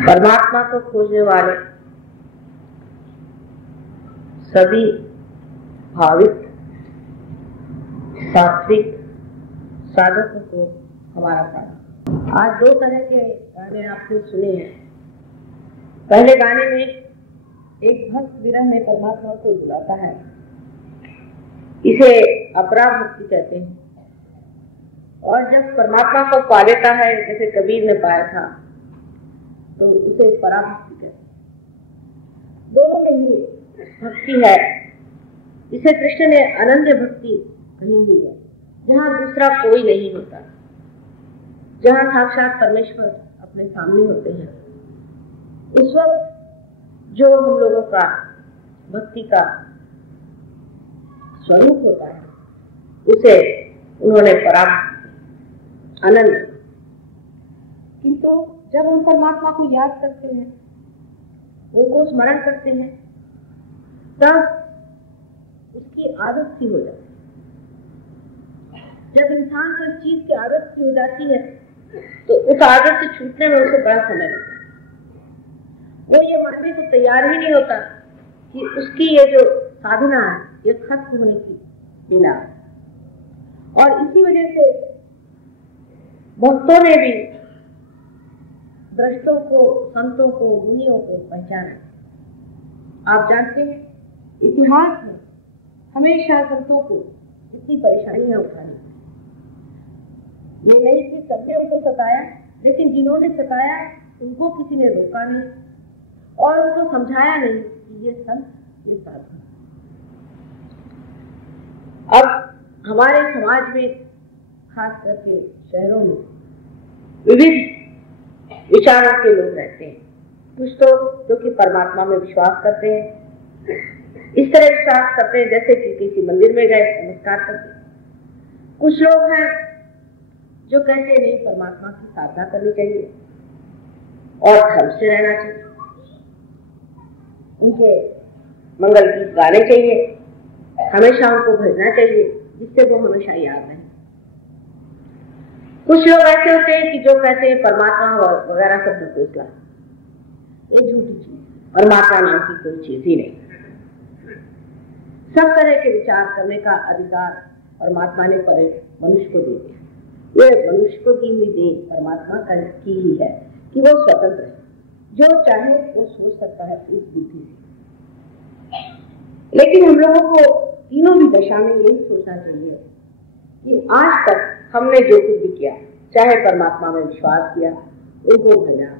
परमात्मा को खोजने वाले सभी भाविक सात्विक साधकों को हमारा प्रणाम। आज दो तरह के गाने आपने सुने हैं। पहले गाने में एक भक्त विरह में परमात्मा को बुलाता है, इसे अपराध भक्ति कहते हैं। और जब परमात्मा को पा लेता है, जैसे कबीर ने पाया था, तो उसे पराभक्ति कहते हैं। दोनों में ही भक्ति है। इसे कृष्ण ने अनन्य भक्ति कही हुई है, जहाँ दूसरा कोई नहीं होता, जहाँ साक्षात परमेश्वर अपने सामने होते हैं। उस वक्त जो हम लोगों का भक्ति का स्वरूप होता है, उसे उन्होंने पराभक्ति अनन्य। किंतु जब हम परमात्मा को याद करते हैं, उनको स्मरण करते हैं, तब उसकी आदत सी हो जाती है। जब इंसान को इस चीज की आदत सी हो जाती है, तो उस आदत से छूटने में उसे बड़ा समय लगता है। वो ये मानने को तैयार ही नहीं होता कि उसकी ये जो साधना है, ये खत्म होने की बिना। और इसी वजह से भक्तों ने भी भ्रष्टों को, संतों को, मुनियों को पहचाना। आप जानते हैं, इतिहास में हमेशा संतों को इतनी परेशानियां उठानी। ये नहीं कि सबने उनको सताया, लेकिन जिन्होंने सताया उनको किसी ने रोका नहीं और उनको समझाया नहीं कि ये संत, ये साधु। अब हमारे समाज में, खास करके शहरों में, विविध विचारों के लोग रहते हैं। कुछ तो जो कि परमात्मा में विश्वास करते हैं, इस तरह विश्वास करते हैं जैसे कि किसी मंदिर में गए नमस्कार करते हैं। कुछ लोग हैं जो कहते हैं नहीं, परमात्मा की साधना करनी चाहिए और धर्म से रहना चाहिए, उनके मंगल गीत गाने चाहिए, हमेशा उनको भजना चाहिए, जिससे वो हमेशा याद रहे। कुछ लोग ऐसे होते हैं कि जो कहते हैं परमात्मा वगैरह सब बकोसला, ये झूठी चीज, परमात्मा नाम की कोई चीज ही नहीं। सब तरह के विचार करने का अधिकार परमात्मा ने मनुष्य को दे दिया। ये मनुष्य को दी हुई देन परमात्मा की ही है कि वो स्वतंत्र है, जो चाहे वो सोच सकता है इस बुद्धि से। लेकिन हम लोगों को तीनों भी दशा में यही सोचना चाहिए कि आज तक हमने जो कुछ भी किया, चाहे परमात्मा में विश्वास किया, उनको भजा,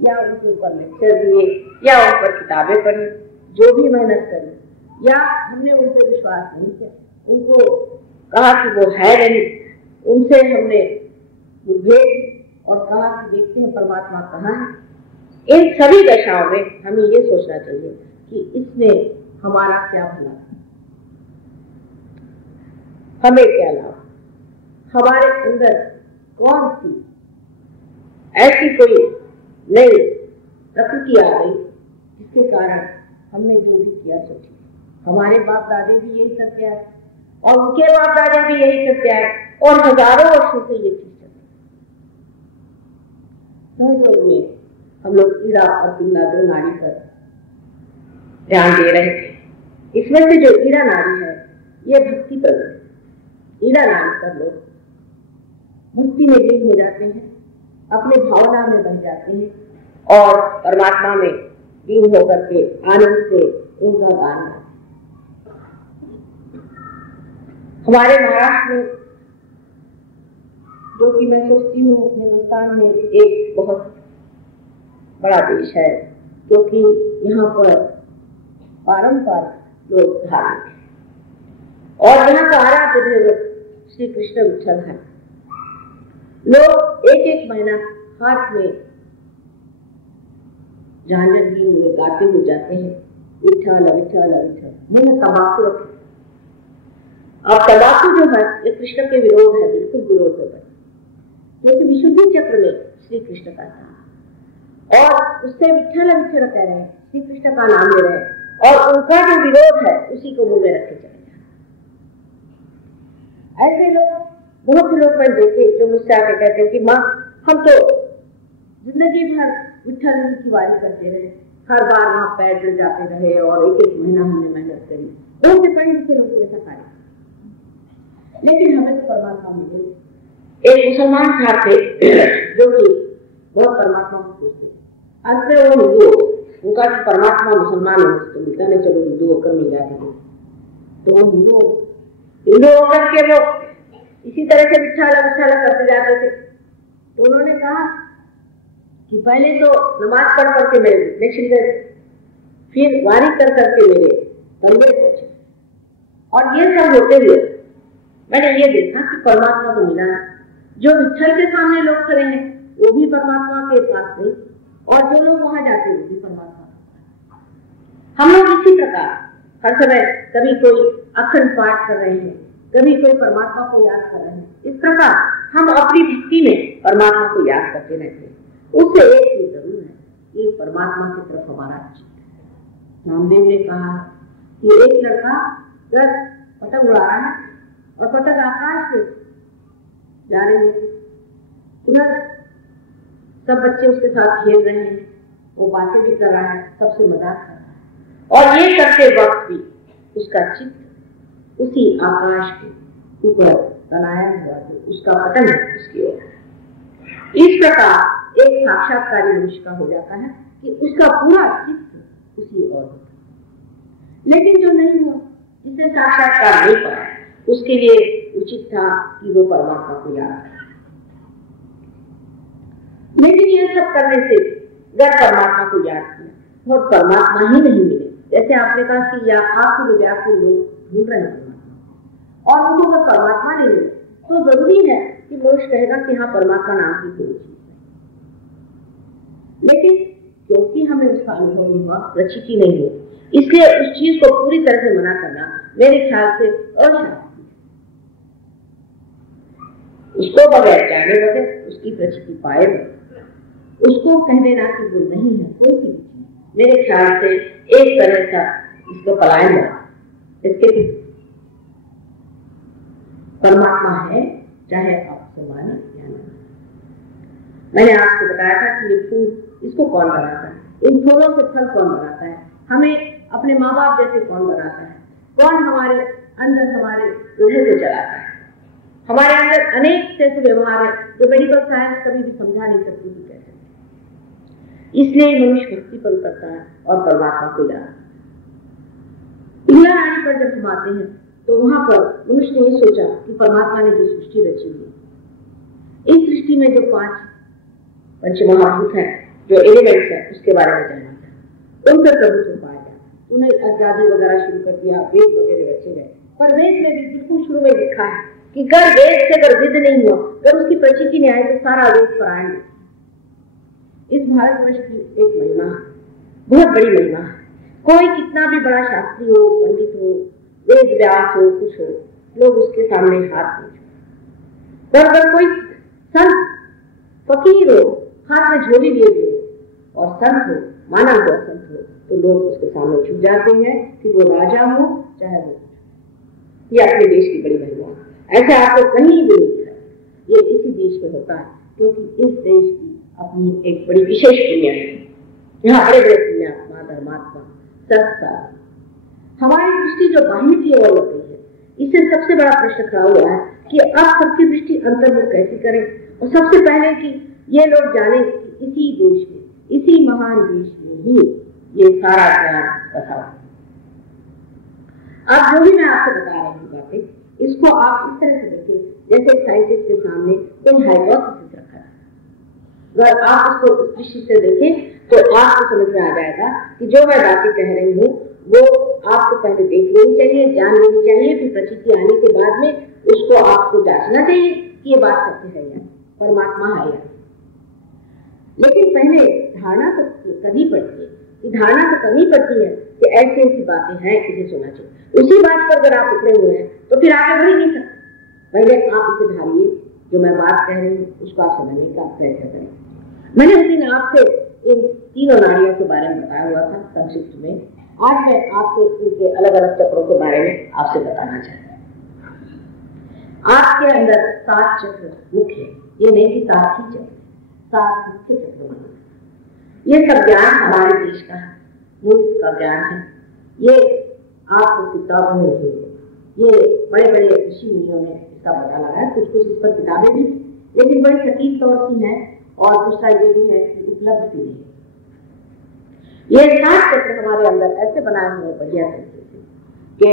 या उनके ऊपर लेक्चर दिए, या उन पर किताबें पढ़ी, जो भी मेहनत करी, या हमने उन पर विश्वास नहीं किया, उनको कहा कि वो है नहीं, उनसे हमने मुठभेड़ और कहा कि देखते हैं परमात्मा कहाँ है। इन सभी दशाओं में हमें ये सोचना चाहिए कि इसमें हमारा क्या भला, हमें क्या लाभ, हमारे अंदर कौन सी ऐसी कोई नई प्रकृति आ गई जिसके कारण हमने जो भी किया सो ठीक। हमारे बाप दादे भी यही करते आए और उनके बाप दादे भी यही करते आए और हजारों वर्षों से ये चीज चलती है। में हम लोग ईड़ा और पिंगला दो नाड़ी पर ध्यान दे रहे थे। इसमें से जो ईड़ा नाड़ी है, ये भक्ति प्रवृत्ति। ईड़ा नाड़ी पर लोग भक्ति में लीन हो जाते हैं, अपने भावना में बन जाते हैं और परमात्मा में लीन होकर के आनंद से उनका गान गाते। हमारे महाराष्ट्र में, जो कि मैं सोचती हूँ हिंदुस्तान में एक बहुत बड़ा देश है, क्योंकि यहाँ पर पारंपरिक लोग धार्मिक हैं और यहाँ का आराध्य देव श्री कृष्ण विठल है। लोग एक एक महीना हाथ में झांझर लिए हुए गाते हुए जाते हैं, विठल विठल विठल। मैंने तंबाकू रखे। अब तंबाकू जो है ये कृष्ण के विरोध है, बिल्कुल विरोध है, क्योंकि विशुद्धि चक्र में श्री कृष्ण का नाम और उससे विठल विठल कह रहे हैं, श्री कृष्ण का नाम ले रहे हैं और उनका जो विरोध है उसी को मुंह में रखे चले। ऐसे लोग बहुत से लोग मैंने देखे जो मुझसे आके कहते हैं कि माँ, हम तो जिंदगी भर विठल की वारी करते रहे, हर बार वहां पैदल जाते रहे और एक एक महीना हमने मेहनत करी। बहुत से पढ़े लिखे लोग ऐसा कार्य, लेकिन हमें तो परमात्मा मिले। एक मुसलमान था थे जो कि बहुत परमात्मा को खोजते, अंत में वो हिंदू, उनका परमात्मा मुसलमान है तो मिलता नहीं, चलो हिंदू होकर मिल जाते हैं। तो वो हिंदू होकर के वो इसी तरह से विठ्ठल करते जाते थे। तो उन्होंने कहा कि पहले तो नमाज पढ़ करके मेरे दक्षिण गए, फिर वारी कर करके मेरे तलवे पहुंचे, और ये सब होते हुए मैंने ये देखा कि परमात्मा को मिला। जो विठ्ठल के सामने लोग खड़े हैं वो भी परमात्मा के पास नहीं, और जो लोग वहां जाते हैं वो भी परमात्मा। हम लोग इसी प्रकार हर समय कभी कोई अखंड पाठ कर रहे हैं, कभी कोई परमात्मा को याद कर रहे हैं। इस प्रकार हम अपनी भक्ति में परमात्मा को याद करते रहते हैं। उससे एक चीज जरूर है कि परमात्मा की तरफ हमारा चित्त। नामदेव ने कहा कि एक लड़का जब पतंग उड़ा रहा है और पतंग आकाश में जा रहे हैं, उधर सब बच्चे उसके साथ खेल रहे हैं, वो बातें भी कर रहा है, सबसे मजाक कर रहा है, और ये करते वक्त भी उसका चित्त उसी आकाश के ऊपर बनाया हुआ है, उसका पतंग उसकी ओर। इस प्रकार एक साक्षात्कारी मनुष्य का हो जाता है कि उसका पूरा चित्त उसी ओर होता है। लेकिन जो नहीं हुआ, जिसे साक्षात्कार नहीं पाया, उसके लिए उचित था कि वो परमात्मा को याद करे। लेकिन यह सब करने से जब परमात्मा को याद किया और परमात्मा ही नहीं मिले, जैसे आपने कहा कि या आपको व्याकुल लोग ढूंढ रहे हैं और उनको अगर परमात्मा नहीं मिले तो जरूरी है कि मनुष्य कहेगा कि हाँ परमात्मा नाम की कोई चीज है। लेकिन क्योंकि हमें उसका अनुभव नहीं हुआ, प्रचिति नहीं हुई, इसलिए उस चीज को पूरी तरह से मना करना मेरे ख्याल से अशास्त्रीय। उसको बगैर जाने बगैर उसकी प्रचिति पाए उसको कह देना कि वो नहीं है कोई भी चीज, मेरे ख्याल से एक तरह का इसको पलायन बना। इसके परमात्मा है, चाहे आप माने या न। मैंने आपको बताया था कि ये फूल इसको कौन बनाता है, इन फूलों से फल कौन बनाता है, हमें अपने माँ बाप जैसे कौन बनाता है, कौन हमारे अंदर हमारे हृदय को चलाता है। हमारे अंदर अनेक ऐसे व्यवहार है जो मेडिकल साइंस कभी भी समझा नहीं सकती कि कैसे। इसलिए मनुष्य भक्ति पर उतरता है और परमात्मा को याद। इंग्लैंड पर जब हम आते हैं तो वहां पर मनुष्य ने ये सोचा कि परमात्मा ने जो सृष्टि रची है, इस सृष्टि में जो 5 पंचमहाभूत है, जो एलिमेंट्स है, उसके बारे में जानना था। उन पर प्रभुत्व पाया जाए। उन्हें आजादी वगैरह शुरू कर दिया, वेद वगैरह रचे गए। पर वेद में भी बिल्कुल शुरू में लिखा है कि अगर वेद से अगर विद नहीं हुआ, अगर उसकी प्रचिति नहीं आई तो सारा वेद परायण। इस भारतवर्ष की एक महिमा, बहुत बड़ी महिमा। कोई कितना भी बड़ा शास्त्री हो, पंडित हो, वेद व्यास हो, कुछ हो, लोग उसके सामने हाथ नहीं जोड़ते। पर अगर कोई संत फकीर हो, हाथ में झोली लिए हुए और संत हो, माना हुआ संत हो, तो लोग उसके सामने झुक जाते हैं कि वो राजा हो चाहे वो। ये अपने देश की बड़ी महिमा है। ऐसे आपको कहीं भी नहीं दिखा, ये इसी देश में होता है, क्योंकि इस देश की अपनी एक बड़ी विशेष दुनिया है। यहाँ बड़े बड़े पुण्यात्मा, धर्मात्मा, संस्कार। हमारी दृष्टि जो बाह्य की ओर लग रही है, इससे सबसे बड़ा प्रश्न खड़ा हुआ है कि अब सबकी दृष्टि अंतर्मुख कैसे करें। और सबसे पहले कि ये लोग जाने कि इसी देश में, इसी महान देश में ही ये सारा ज्ञान कथा। अब जो भी मैं आपसे बता रही हूँ बातें, इसको आप इस तरह से देखें जैसे साइंटिस्ट के सामने कोई हाइपोथेसिस रखा है। अगर आप उसको उस दृष्टि से देखें तो आपको समझ में आ जाएगा कि जो मैं बातें कह रही हूँ वो आपको पहले देख लेनी चाहिए, जान लेनी चाहिए, फिर प्रचिति आने के बाद में उसको आपको जांचना चाहिए कि ये बात सत्य है या परमात्मा है या। लेकिन पहले धारणा तो करनी पड़ती है, कि धारणा तो करनी पड़ती है कि ऐसी ऐसी बातें हैं, इसे सुनना चाहिए। उसी बात पर अगर आप उतरे हुए हैं तो फिर आगे बढ़ नहीं सकते। पहले आप इसे धारिए, जो मैं बात कह रही हूँ उसको आप समझने का प्रयत्न करें। मैंने उस दिन आपसे इन तीनों नारियों के बारे में बताया हुआ था संक्षिप्त में। आज मैं आपको इनके अलग अलग चक्रों के बारे में आपसे बताना चाहता हूँ। आपके अंदर 7 चक्र मुख्य, ये नहीं कि 7 ही चक्र, 7 मुख्य चक्र बने। ये सब ज्ञान हमारे देश का है, मुल्क का ज्ञान है। ये आपको किताबों में नहीं है, ये बड़े बड़े ऋषि मुनियों ने इसका पता लगाया। कुछ कुछ इस पर किताबें भी, लेकिन बड़ी सटीक तौर की है। और दूसरा ये भी है कि उपलब्ध भी नहीं। ये 7 चक्र हमारे अंदर ऐसे बनाए हुए बढ़िया तरीके से कि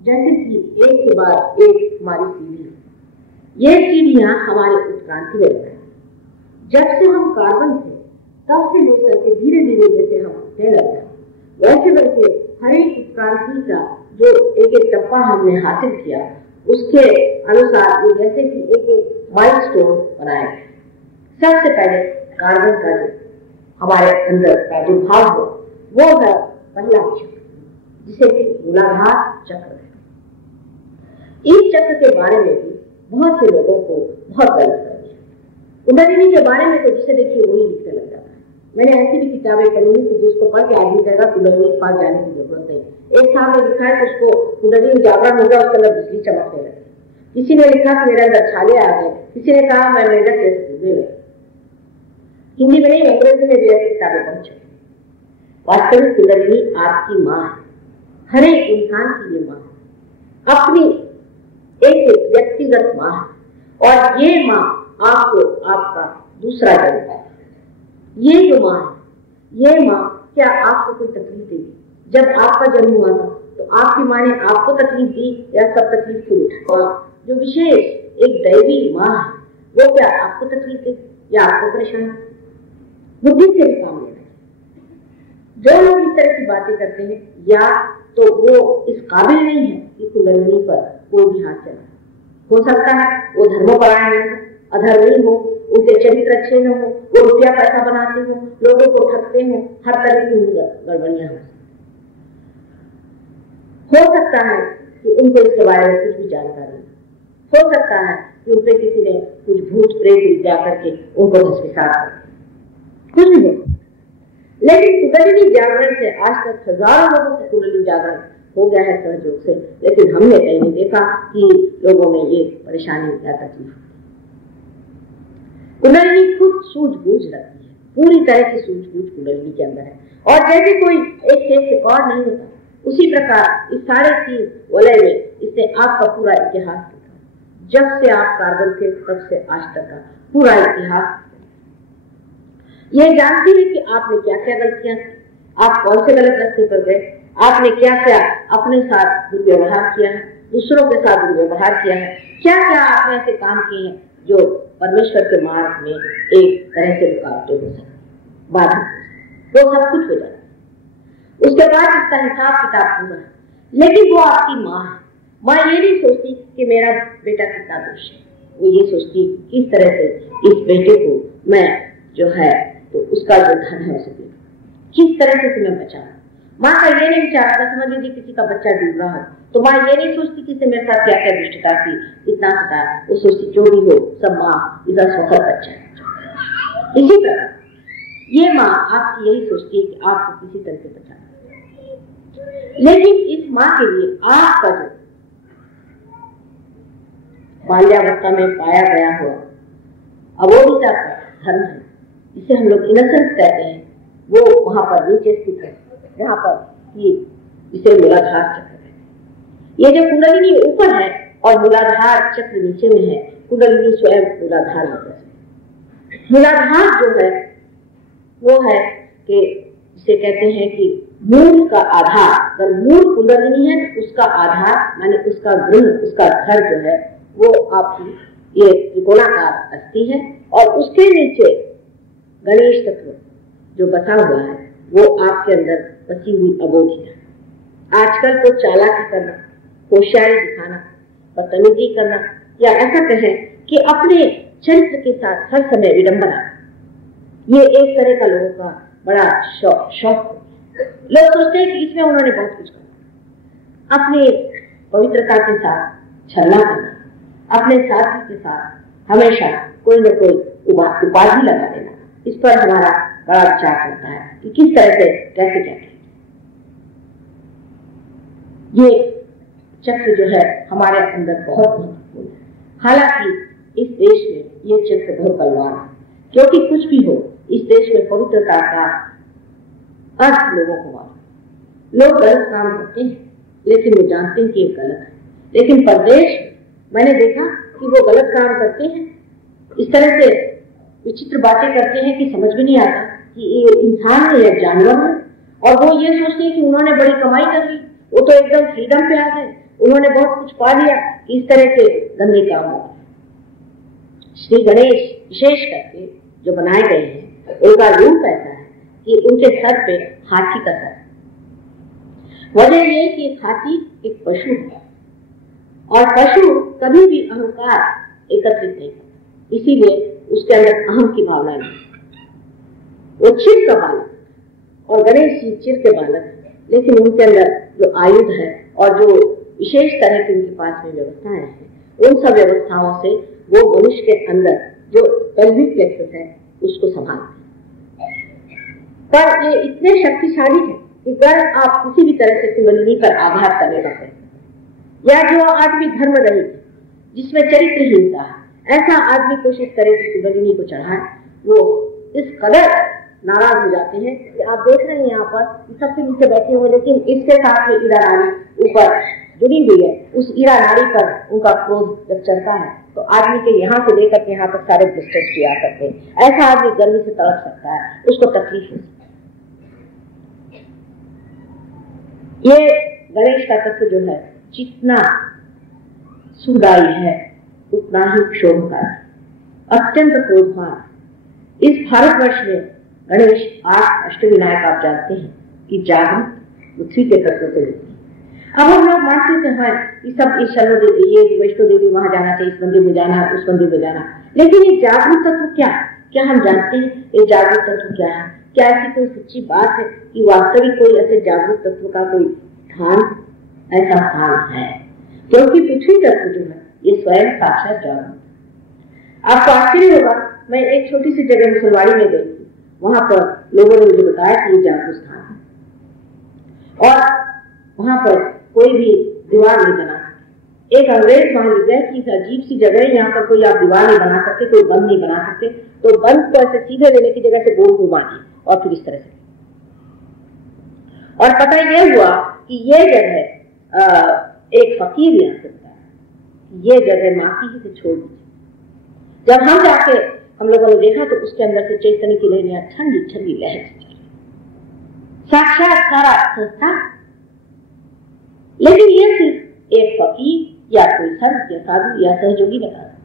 जैसे कि एक के बाद एक हमारी सीढ़ी, ये सीढ़ियां हमारे उत्क्रांति में बनाई। जब से हम कार्बन थे तब से लेकर के धीरे धीरे जैसे हम उठने लगे, वैसे वैसे हर एक उत्क्रांति का जो एक एक टप्पा हमने हासिल किया, उसके अनुसार ये जैसे कि एक एक माइलस्टोन बनाए। सबसे पहले कार्बन का जो हमारे अंदर का जो भाव हो वो है पहला चक्र, जिसे कि मूलाधार चक्र है। इस चक्र के बारे में भी बहुत से लोगों को बहुत गलत है। कुंडलिनी के बारे में तो जिसे देखिए वही लिखने लग जाता है। मैंने ऐसी भी किताबें पढ़ी हैं कि जिसको पढ़ के आदमी कहेगा कुंडलिनी के पास जाने की जरूरत नहीं। एक साहब ने लिखा है कि उसको कुंडलिनी जागरण हो गया, उसके अंदर बिजली चमकने लगी। किसी ने लिखा कि मेरे अंदर छाले आ गए, किसी ने कहा मैं मेंढक कैसे डूबने लगी। हिंदी में नहीं, अंग्रेजी में भी ऐसी किताबें बन चुकी। वास्तविक कुंडलिनी आपकी माँ है, हर एक इंसान की ये माँ है, अपनी एक व्यक्तिगत माँ है। और ये माँ आपको आपका दूसरा जन्म है। ये जो माँ है, ये माँ क्या आपको कोई तकलीफ देगी? जब आपका जन्म हुआ था तो आपकी माँ ने आपको तकलीफ दी या सब तकलीफ खुद उठाई? और जो विशेष एक दैवी माँ है वो क्या आपको तकलीफ देगी या आपको परेशान? बुद्धि से भी काम लेना है। जो लोग इस तरह की बातें करते हैं या तो वो इस काबिल नहीं है कि कुंडलिनी पर कोई भी हाथ चला। हो सकता है वो धर्मपरायण हो, अधर्मी हो, उनके चरित्र अच्छे न हो, वो रुपया पैसा बनाते हो, लोगों को ठगते हो, हर तरह की गड़बड़ियां हो सकता है कि उनको इसके बारे में कुछ भी जानकारी हो सकता है कि उन पर किसी ने कुछ भूत प्रेत विद्या करके उनको भस्मीसात कर कुछ भी हो। लेकिन कुंडलिनी जागरण से आज तक हजारों लोगों को कुंडलिनी जागरण हो गया है सहयोग से, लेकिन हमने कहीं नहीं देखा कि लोगों में ये परेशानी या तकलीफ। कुंडलिनी खुद सूझबूझ रखती है, पूरी तरह की सूझबूझ कुंडलिनी के अंदर है। और जैसे कोई एक केस रिकॉर्ड नहीं होता, उसी प्रकार इस 3.5 वलय में इसने आपका पूरा इतिहास लिखा। जब से आप कार्बन थे तब से आज तक का पूरा इतिहास ये जानती है कि आपने क्या क्या गलतियां की, आप कौन से गलत रास्ते पर गए, आपने क्या क्या अपने साथ दुर्व्यवहार किया है, दूसरों के साथ दुर्व्यवहार किया है, क्या क्या आपने ऐसे काम किए हैं जो परमेश्वर के मार्ग में एक तरह से रुकावटें हो सकती, बाधा वो सब कुछ हो जाता है। उसके बाद इसका हिसाब किताब पूरा है। लेकिन वो आपकी माँ है। माँ ये नहीं सोचती कि मेरा बेटा कितना दोष है, वो ये सोचती किस तरह से इस बेटे को मैं जो है तो उसका जो धन है उसे दे, किस तरह से तुम्हें बचाऊं। माँ का ये नहीं विचार आता, समझ लीजिए किसी का बच्चा डूब रहा हो तो माँ ये नहीं सोचती कि इससे मेरे साथ क्या क्या दुष्टता की, इतना सता, वो सोचती जो भी हो सब माँ इसका स्वखर बच्चा है। इसी तरह ये माँ आपकी यही सोचती है कि आपको किसी तरह से बचाना। लेकिन इस माँ के लिए आपका जो बाल्यावस्था में पाया गया हुआ अबोधिता का धर्म है, जिसे हम लोग इनोसेंस कहते हैं, वो वहां पर नीचे स्थित है, जहां पर इसे मूलाधार चक्र है। ये जो कुंडलिनी ऊपर है और मूलाधार चक्र नीचे में है, कुंडलिनी स्वयं मूलाधार में है। मूलाधार जो है वो है कि जिसे कहते हैं कि मूल का आधार। अगर मूल कुंडलिनी है तो उसका आधार माने उसका गृह, उसका घर जो है वो आपकी ये त्रिकोणाकार अस्थि है। और उसके नीचे गणेश तत्व जो बसा हुआ है वो आपके अंदर बसी हुई अबोधिता है। आजकल तो चालाकी करना, होशियारी दिखाना, बदतमीजी करना या ऐसा कहें कि अपने चरित्र के साथ हर समय विडंबना, ये एक तरह का लोगों का बड़ा शौक। लोग सोचते हैं कि इसमें उन्होंने बहुत कुछ करना, अपनी पवित्रता के साथ छलना करना, अपने साथी के साथ हमेशा कोई न कोई उपाधि लगा देना, इस पर हमारा बड़ा विचार चलता है कि किस तरह से कैसे क्या करें। ये चक्र जो है हमारे अंदर बहुत महत्वपूर्ण है। हालांकि इस देश में ये चक्र बहुत बलवान है, क्योंकि कुछ भी हो इस देश में पवित्रता का अर्थ लोगों को मालूम। लोग गलत काम करते हैं लेकिन वो जानते हैं कि ये गलत है, लेकिन परदेश मैंने देखा कि वो गलत काम करते हैं, इस तरह से विचित्र बातें करते हैं कि समझ भी नहीं आता कि ये इंसान है या जानवर है। और वो ये सोचते हैं कि उन्होंने बड़ी कमाई कर ली, वो तो एकदम फ्रीडम पे आ गए, उन्होंने बहुत कुछ पा लिया। इस तरह के गंदे काम हो। श्री गणेश विशेष करके जो बनाए गए हैं उनका रूप ऐसा है कि उनके सर पे हाथी का सर। वजह ये कि हाथी एक पशु है और पशु कभी भी अहंकार एकत्रित नहीं करता, इसीलिए उसके अंदर अहम की भावना नहीं। वो चिर का बालक और गणेश जी चिर के बालक है, लेकिन उनके अंदर जो आयुध है और जो विशेष तरह की उनके पास में व्यवस्थाएं हैं, उन सब व्यवस्थाओं से वो मनुष्य के अंदर जो पेल्विक प्लेक्सस है उसको संभालते हैं। पर ये इतने शक्तिशाली है कि अगर आप किसी भी तरह से कुंडलिनी पर आघात करने लगते हैं, या जो आदमी धर्म रहित जिसमें चरित्रहीनता है, ऐसा आदमी कोशिश करे कि कुंडलिनी को चढ़ाए, वो इस कदर नाराज हो जाते हैं कि आप देख रहे हैं यहाँ पर सबसे नीचे बैठे हुए, लेकिन इसके साथ में ईरा नाड़ी ऊपर जुड़ी हुई है। उस ईरा नाड़ी पर उनका क्रोध जब चढ़ता है तो आदमी के यहाँ से लेकर के यहाँ तक सारे ब्लिस्टर्स भी आ सकते हैं। ऐसा आदमी गर्मी से तड़प सकता है, उसको तकलीफ हो सकती है। ये गणेश का तत्व जो है जितना सुखदायी है उतना ही क्षोभकारी, अत्यंत क्रोधवान। इस भारतवर्ष में गणेश 8 अष्टविनायक आप जानते हैं कि जागृत पृथ्वी के तत्व से मिलती है। अब हम लोग मानते हैं कि सब ईश्वर देवी, ये वैष्णो देवी वहां जाना चाहिए, इस मंदिर में जाना, उस मंदिर में जाना, लेकिन ये जागृत तत्व क्या हम जानते हैं? ये जागृत तत्व क्या है? क्या ऐसी कोई सच्ची बात है कि वास्तविक कोई ऐसे जागृत तत्व का कोई स्थान, ऐसा स्थान है? क्योंकि पृथ्वी तत्व जो है ये स्वयं साक्षात जागृत। आपको आश्चर्य होगा, मैं एक छोटी सी जगह मुसलवाड़ी में गई थी, वहां पर लोगों ने मुझे बताया कि ये जागृत स्थान है और वहां पर कोई भी दीवार नहीं बना सकते। एक अंग्रेज वहां लिख गया कि अजीब सी जगह है, यहाँ पर कोई आप दीवार नहीं बना सकते, कोई बंद नहीं बना सकते, तो बंद को ऐसे सीधे लेने की जगह से गोल घुमा दी और फिर इस तरह से। और पता यह हुआ कि ये जगह एक फकीर यहाँ से बताया, ये जगह माटी ही से छोड़ दीजिए। जब हम जाके हम लोगों ने देखा तो उसके अंदर से चैतन्य की लहरियां ठंडी ठंडी लहर साक्षात सारा संस्था। लेकिन ये सिर्फ एक फकीर या कोई संत या साधु या सहयोगी बता सकता,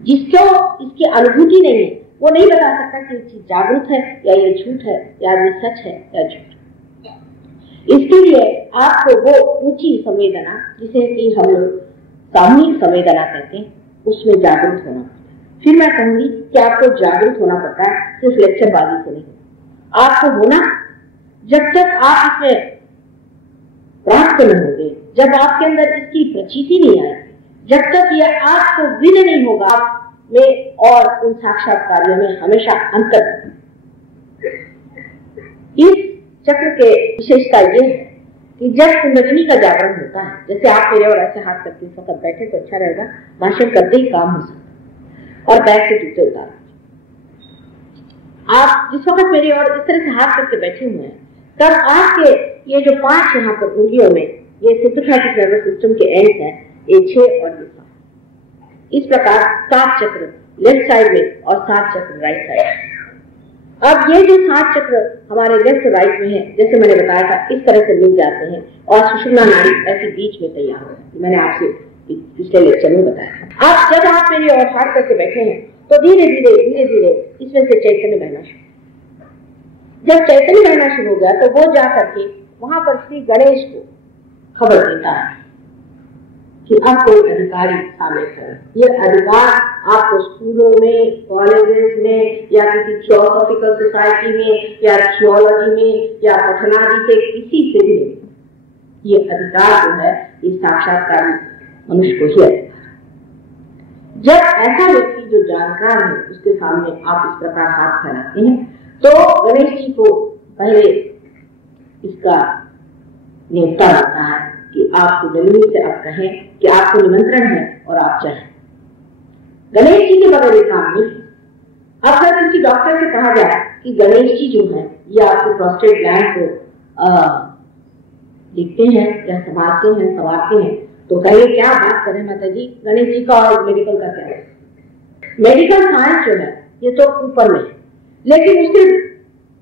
जिसको इसकी अनुभूति नहीं है वो नहीं बता सकता कि ये चीज जागृत है या ये झूठ है या ये सच है या झूठ। इसके लिए आपको वो ऊंची संवेदना, जिसे कि हम लोग सामूहिक संवेदना कहते हैं, उसमें जागरूक होना पड़ता है। फिर मैं कहूंगी कि आपको जागरूक होना पड़ता है, सिर्फ लेक्चरबाजी से नहीं। आपको होना, जब तक आप इसमें प्राप्त नहीं होंगे, जब आपके अंदर इसकी प्रचीति नहीं आएगी, जब तक यह आपको विन नहीं होगा, आप में और उन साक्षात्कारियों में हमेशा अंतर। इस चक्र के विशेषता ये है कि जब कुंडलिनी का जागरण होता है, जैसे आप मेरे और ऐसे हाथ करके इस वक्त बैठे तो अच्छा रहेगा, भाषण करते ही काम हो सकता और बैग से जूते उतार। आप जिस वक्त मेरे और इस तरह से हाथ करके बैठे हुए हैं, तब आपके ये जो 5 यहाँ पर उंगलियों में ये सिम्पैथेटिक नर्वस सिस्टम के एंड है, ये 6 और 7, इस प्रकार 7 चक्र लेफ्ट साइड में और 7 चक्र राइट साइड। अब ये जो 7 चक्र हमारे लेफ्ट राइट में है, जैसे मैंने बताया था, इस तरह से मिल जाते हैं और सुषुम्ना नाड़ी ऐसे बीच में तैयार हो जाती है। मैंने आपसे पिछले लेक्चर में बताया। अब जब आप मेरी और हाथ करके बैठे हैं तो धीरे धीरे इसमें से चैतन्य बहना शुरू। जब चैतन्य बहना शुरू हो गया तो वो जा करके वहां पर श्री गणेश को खबर देता है कि अब कोई अधिकारी शामिल है। ये अधिकार आपको स्कूलों में, कॉलेजेस में या किसी थियोसॉफिकल सोसाइटी में या थियोलॉजी में या पठनादि से किसी से भी नहीं। ये अधिकार जो है इस साक्षात्कार मनुष्य को ही अधिकार। जब ऐसा व्यक्ति जो जानकार है उसके सामने आप इस प्रकार हाथ फैलाते हैं तो गणेश जी को पहले इसका न्योता होता है कि आप कुंडलिनी से आप कहें कि आपको निमंत्रण है और आप चाहें। गणेश जी के बगैर काम नहीं। अगर किसी डॉक्टर से कहा जाए कि गणेश जी जो है ये आपके प्रोस्टेट ग्लैंड को देखते हैं या संभालते हैं, तो कहिए क्या बात करें माता जी, गणेश जी का और मेडिकल का क्या है। मेडिकल साइंस जो है ये तो ऊपर में है, लेकिन उसके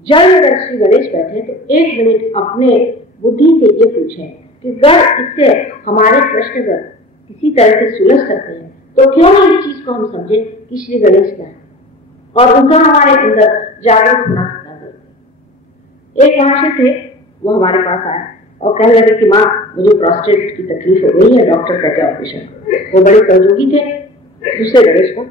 जड़ में अगर श्री गणेश बैठे तो 1 मिनट अपने बुद्धि से ये पूछें कि अगर इससे हमारे प्रश्न अगर किसी तरह से सुलझ सकते हैं तो क्यों नहीं इस चीज को हम समझे कि श्री गणेश क्या है और उनका हमारे अंदर जागरूक होना कितना जरूरी है। एक महाशय थे, वो हमारे पास आया और कहने लगे कि माँ मुझे प्रोस्टेट की तकलीफ हो गई है, डॉक्टर कहते हैं ऑपरेशन। वो बड़े सहयोगी थे दूसरे गणेश को।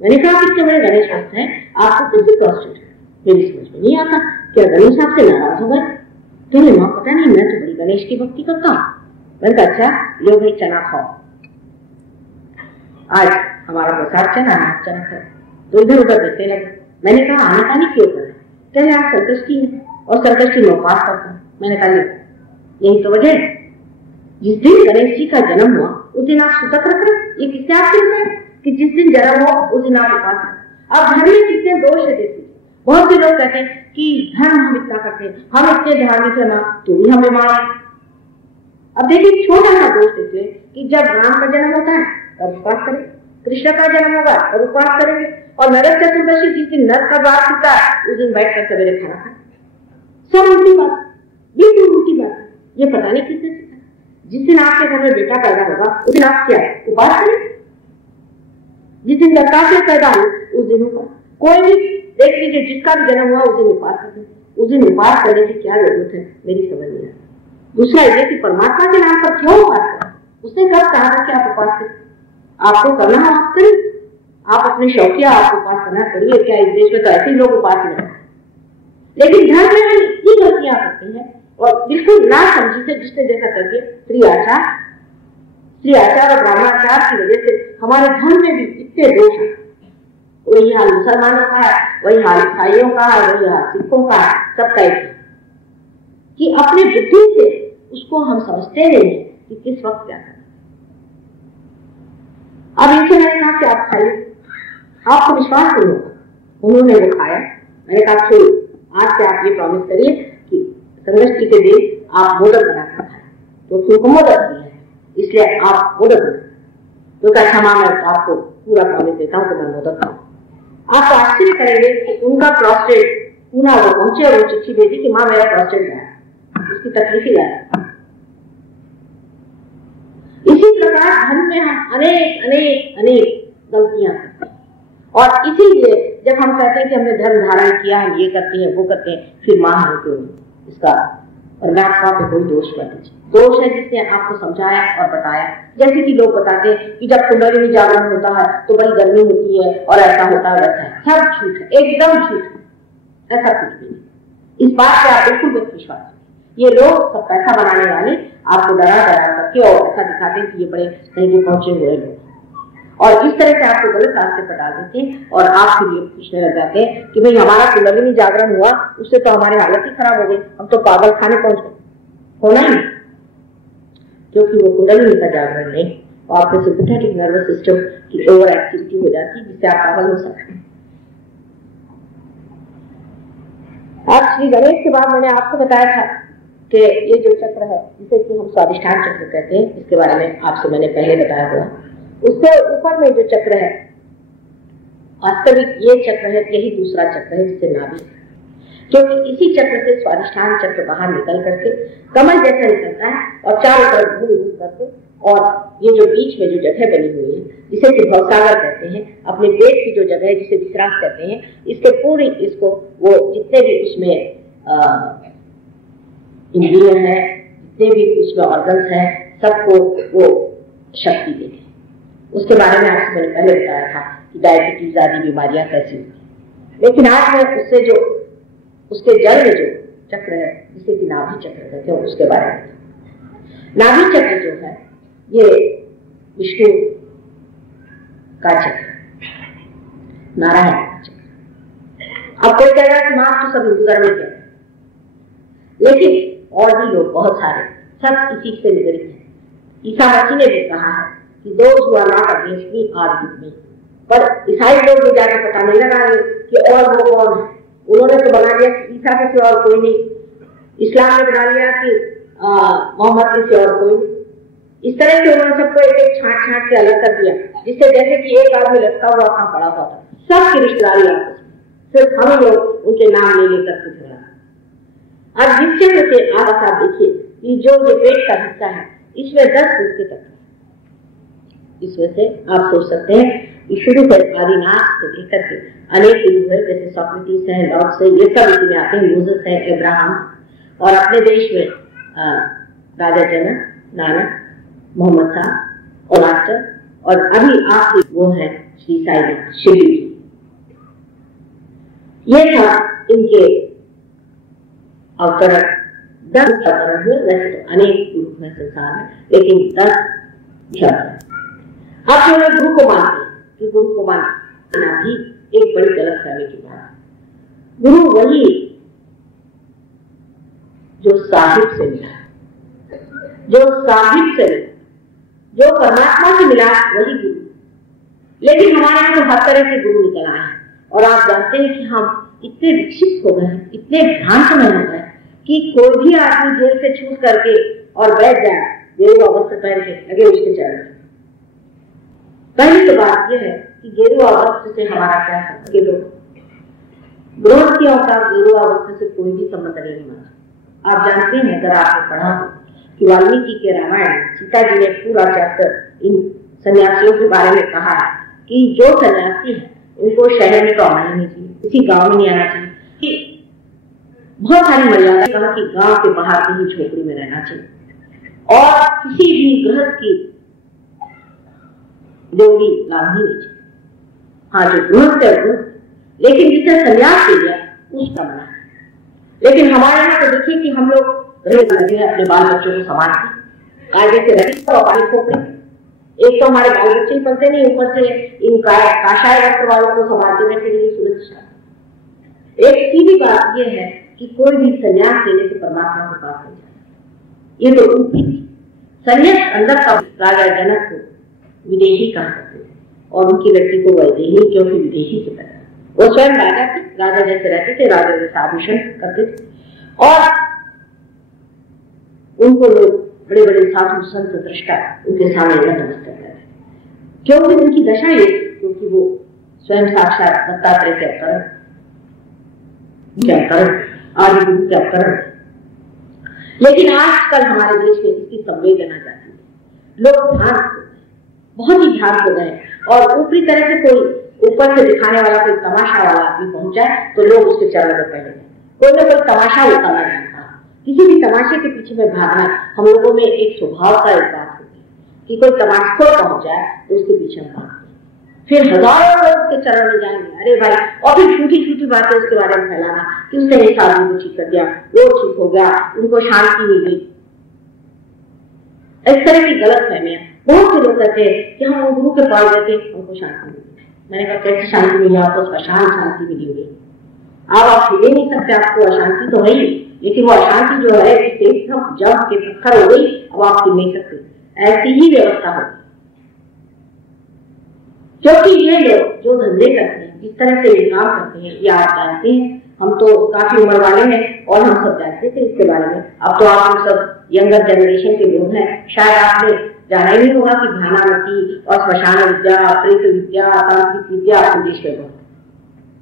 मैंने कहा कितने बड़े गणेश भक्त हैं, आपको कैसे प्रोस्टेट है? मेरी समझ में नहीं आता, क्या गणेश आपसे नाराज हो गए? कहने माँ पता नहीं, मैं तो बड़ी गणेश की भक्ति करता हूँ। मैंने कहा अच्छा लो भाई चना खाओ, आज हमारा प्रसाद चना खाओ। तो इधर उधर देखने लगे। मैंने कहा आने का नहीं क्यों कर? कहने आप संतुष्टि है और संतुष्टि में उपवास करता हूँ। मैंने कहा यही तो वजह है, जिस दिन गणेश जी का जन्म हुआ उस दिन आप सुतक रख रहे। ये किससे आपसे है कि जिस दिन जन्म हो उस दिन आप उपवास करें। अब धर्म में कितने दोष है देखिए। बहुत से लोग कहते हैं कि धर्म हम इतना करते हैं, हम इतने धार्मिक है ना, तो भी हमें मारे। अब देखिए छोटा सा दोष देखिए कि जब राम का जन्म होता है तब उपवास करें, कृष्ण का जन्म होगा तब उपवास करेंगे, और नरक चतुर्दशी जिस दिन नरक का द्वार खुलता है उस दिन बैठकर सवेरे खाना खाए। सब उल्टी बात, बिल्कुल उल्टी बात। ये पता नहीं किसने सीखा। जिस दिन आपके घर में बेटा पैदा होगा उस दिन आप क्या उपवास करें? जिस दिन लड़का से पैदा हो उस दिन उपवास। कोई भी देख लीजिए जिसका भी जन्म हुआ उस दिन उपवास करें। उस दिन उपवास करने की क्या जरूरत है, मेरी समझ नहीं आता। दूसरा ये कि परमात्मा के नाम पर क्यों उपवास करें? उसने कब कहा कि आप उपवास करें? आपको करना है आप करें, आप अपने शौकिया आप उपवास करना करिए। क्या इस देश में तो ऐसे लोग उपवास नहीं करते, लेकिन धर्म में हम इतनी गलतियां करते हैं और बिल्कुल ना समझी से जिसने देखा करके स्त्री आचार और ब्राह्मणाचार की वजह से हमारे धर्म में भी इतने दोष हैं। वही हाल मुसलमानों का है, वही हाल ईसाइयों का है, वही हाल सिखों का है, सबका एक कि अपने बुद्धि से उसको हम समझते नहीं है कि किस वक्त क्या करना। अब इनसे मैंने कहा कि आप खाइए, आपको विश्वास नहीं होगा। उन्होंने वो खाया। मैंने कहा छोड़ो, आज से आप ये प्रॉमिस करिए कि संगष्टी के दिन आप मोदक बनाकर खाएं, क्योंकि उनको मोदक दिया है इसलिए आप मोदक बनाए। तो कहा माँ मैं आपको पूरा प्रॉमिस देता हूँ कि मैं मोदक खाऊं। आप आश्चर्य करेंगे कि उनका प्रोस्टेट पूना वो पहुंचे और वो चिट्ठी भेजी कि माँ मेरा प्रोस्टेट गया, उसकी तकलीफ ही गया। इसी प्रकार धर्म में हम अनेक अनेक अनेक गलतियां करते हैं, और इसीलिए जब हम कहते हैं कि हमने धर्म धारण किया, हम ये करते हैं वो करते हैं, फिर मां हमें क्यों इसका परमात्मा पे कोई दोष कर दीजिए। दोष है जिसने आपको समझाया और बताया। जैसे कि लोग बताते हैं कि जब कुंडली जागरण होता है तो बड़ी गर्मी होती है और ऐसा होता है वैसा है। सब झूठ है, एकदम झूठ है, ऐसा कुछ भी नहीं। इस बात पे आप बिल्कुल विश्वास करें। ये लोग सब पैसा बनाने वाले आपको डरा करके और ऐसा दिखाते हैं कि ये बड़े कहीं पहुंचे हुए लोग, और इस तरह से आपको गलत रास्ते पर डाल देते हैं और आप फिर ये पूछने लग जाते हैं कि भाई हमारा कुंडली जागरण हुआ उससे तो हमारी हालत ही खराब हो गई, हम तो पागल खाने पहुंच गए। होना ही, क्योंकि वो कुंडली का जागरण नहीं, और आपके सिंपैथेटिक नर्वस सिस्टम की ओवर एक्टिविटी हो जाती है जिससे आप पागल हो सकते हैं। आज श्री गणेश के बाद मैंने आपको बताया था कि ये जो चक्र है जिसे कि हम स्वादिष्ठान चक्र कहते हैं, इसके बारे में आपसे मैंने पहले बताया हुआ। उससे ऊपर में जो चक्र है वास्तविक ये चक्र है, यही दूसरा चक्र है जिसे नाभि, क्योंकि इसी चक्र से स्वादिष्ठान चक्र बाहर निकल करके कमल जैसा निकलता है और चारों तरफ घूम घूम करके, और ये जो बीच में जो जगह बनी हुई है जिसे कि भवसागर कहते हैं, अपने पेट की जो जगह है जिसे विश्राम कहते हैं, इसके पूरी इसको वो जितने भी उसमें इंद्रिय है, जितने भी उसमें ऑर्गन्स है, सबको वो शक्ति देते हैं। उसके बारे में आपसे मैंने पहले बताया था कि डायबिटीज आदि बीमारियां कैसी होती। लेकिन आज मैं उससे जो उसके जल में जो चक्र है जिसे कि नाभि चक्र कहते हैं उसके बारे में। नाभि चक्र जो है ये विष्णु का चक्र, नारायण का चक्र। अब कोई कह रहा है कि मां तो सब हिंदू धर्म में क्या, लेकिन और भी लोग बहुत सारे सब इसी से निगरित है। ईसा मसीह ने भी कहा है कि those who are not against me are with me, पर ईसाई लोग भी जाके पता नहीं लगा रहे कि और वो कौन है। उन्होंने तो बना दिया कि ईसा किसी और कोई नहीं, इस्लाम ने बना लिया कि मोहम्मद किसी और कोई नहीं। इस तरह से उन्होंने सबको एक एक छांट छांट के अलग कर दिया, जिससे जैसे कि एक आदमी लटका हुआ कहाँ पड़ा हुआ था, सबकी रिश्तेदारी आपस में, सिर्फ हम लोग उनके नाम ले लेकर के झगड़ा। अब जिस क्षेत्र से आप देखिए कि जो ये पेट का हिस्सा है इसमें 10 फुट के तक, इसमें से आप सोच सकते हैं कि शुरू से आदिनाथ से लेकर के अनेक गुरु है, जैसे सोक्रेटिस है, लॉर्ड से, ये सब इसमें आते हैं, मोसेस है, अब्राहम, और अपने देश में राजा जनक, नानक, मोहम्मद शाह और मास्टर, और अभी आखिरी वो है श्री साई शिवजी। ये था इनके अवतरण, 10 अवतरण हुए। वैसे तो अनेक गुरु है संसार में, लेकिन 10 शब्द। अब जो है गुरु को मानते हैं कि गुरु को मानना भी एक बड़ी गलत फहमी की बात है। गुरु वही जो साहिब से मिला, जो साहिब से मिला, जो परमात्मा से मिला, वही गुरु। लेकिन हमारे यहाँ तो हर तरह के गुरु निकल आए हैं, और आप जानते हैं कि हम इतने विकसित हो गए हैं, इतने भ्रांत में हो गए कि कोई भी आदमी जेल से छूट करके और बैठ जाए, गेरुआ वस्त्र पहन के लगे उसके चरण। पहली तो बात यह है कि गेरुआ वस्त्र से हमारा क्या संबंध, के लोग गृहस्थियों का गेरुआ वस्त्र से कोई भी संबंध नहीं माना। आप जानते हैं, अगर आपने पढ़ा हो कि वाल्मीकि के रामायण सीता जी ने पूरा चैप्टर इन सन्यासियों के बारे में कहा है कि जो सन्यासी है उनको शहर में तो आना ही नहीं चाहिए, किसी गांव में नहीं आना चाहिए, कि बहुत सारी मर्यादा कहा कि गांव के बाहर कहीं झोपड़ी में रहना चाहिए, और किसी भी गृहस्थ की जोड़ी लानी नहीं चाहिए। हाँ, जो गृहस्थ है गृहस्थ, लेकिन जिसने संन्यास ले लिया उसका मना है। लेकिन हमारे यहाँ तो देखिए कि हम लोग अपने बाल बच्चों को संभालते कायदे से रहते, पानी खोपड़े, एक तो हमारे बाल बच्चे ही पलते नहीं, ऊपर से इन काशाय वस्त्र वालों को संभालते हुए के लिए सुरक्षा। एक सीधी बात यह है कि कोई भी संन्यास लेने से परमात्मा के पास नहीं जाता, ये तो ऊपरी थी। संन्यास अंदर का राजा जनक को विदेही कहा करते थे, और उनकी लड़की को वैदेही, क्योंकि विदेही से पैदा, वो स्वयं राजा थे, राजा जैसे रहते थे, राजा जैसे आभूषण करते थे, और उनको लोग बड़े बड़े साधु संत दृष्टा उनके सामने नतमस्तक करते थे, क्योंकि उनकी दशा ये, क्योंकि वो स्वयं साक्षात दत्तात्रेय के अवतरण, आदि गुरु के अवतरण। लेकिन आजकल हमारे देश में इसकी संवेदना जाती है, लोग भ्रांत, बहुत ही भ्रांत हो गए, और ऊपरी तरह से कोई ऊपर से दिखाने वाला कोई तमाशा वाला आदमी पहुंचा है तो लोग उसके चरणों में पहले कोई ना कोई तमाशा उतारना जानता है। किसी भी तमाशे के पीछे में भागना हम लोगों में एक स्वभाव का एक बात होती है कि कोई तमाशा पहुंच जाए तो उसके पीछे हम भागते हैं, फिर हजारों लोग उसके चरण में जाएंगे, अरे भाई, और फिर छोटी छोटी बातें उसके बारे में फैलाना कि उसने इस आदमी को ठीक कर दिया, वो ठीक हो गया, उनको शांति मिली। इस तरह की गलत फहमियां बहुत से लोग कहते हैं कि हम गुरु के पास गए थे, हमको शांति मिली। मैंने कहा, कैसी शांति मिली? आपको अशांत शांति मिली होगी। आप हिल नहीं सकते, आपको अशांति तो है ही, लेकिन वो अशांति जो है जब के पत्थर हो गई, अब आप हिल नहीं सकते, ऐसी ही व्यवस्था होगी। क्योंकि ये लोग जो धंधे करते हैं, जिस तरह से ये काम करते हैं, ये आप जानते हैं, हम तो काफी उम्र वाले हैं और हम सब जानते थे इसके बारे में। अब तो आप हम सब यंगर जनरेशन के लोग हैं, शायद आपने जाना ही नहीं होगा कि भानामती और श्मशान विद्या, प्रेत विद्या, तांत्रिक विद्या अपने देश में बहुत।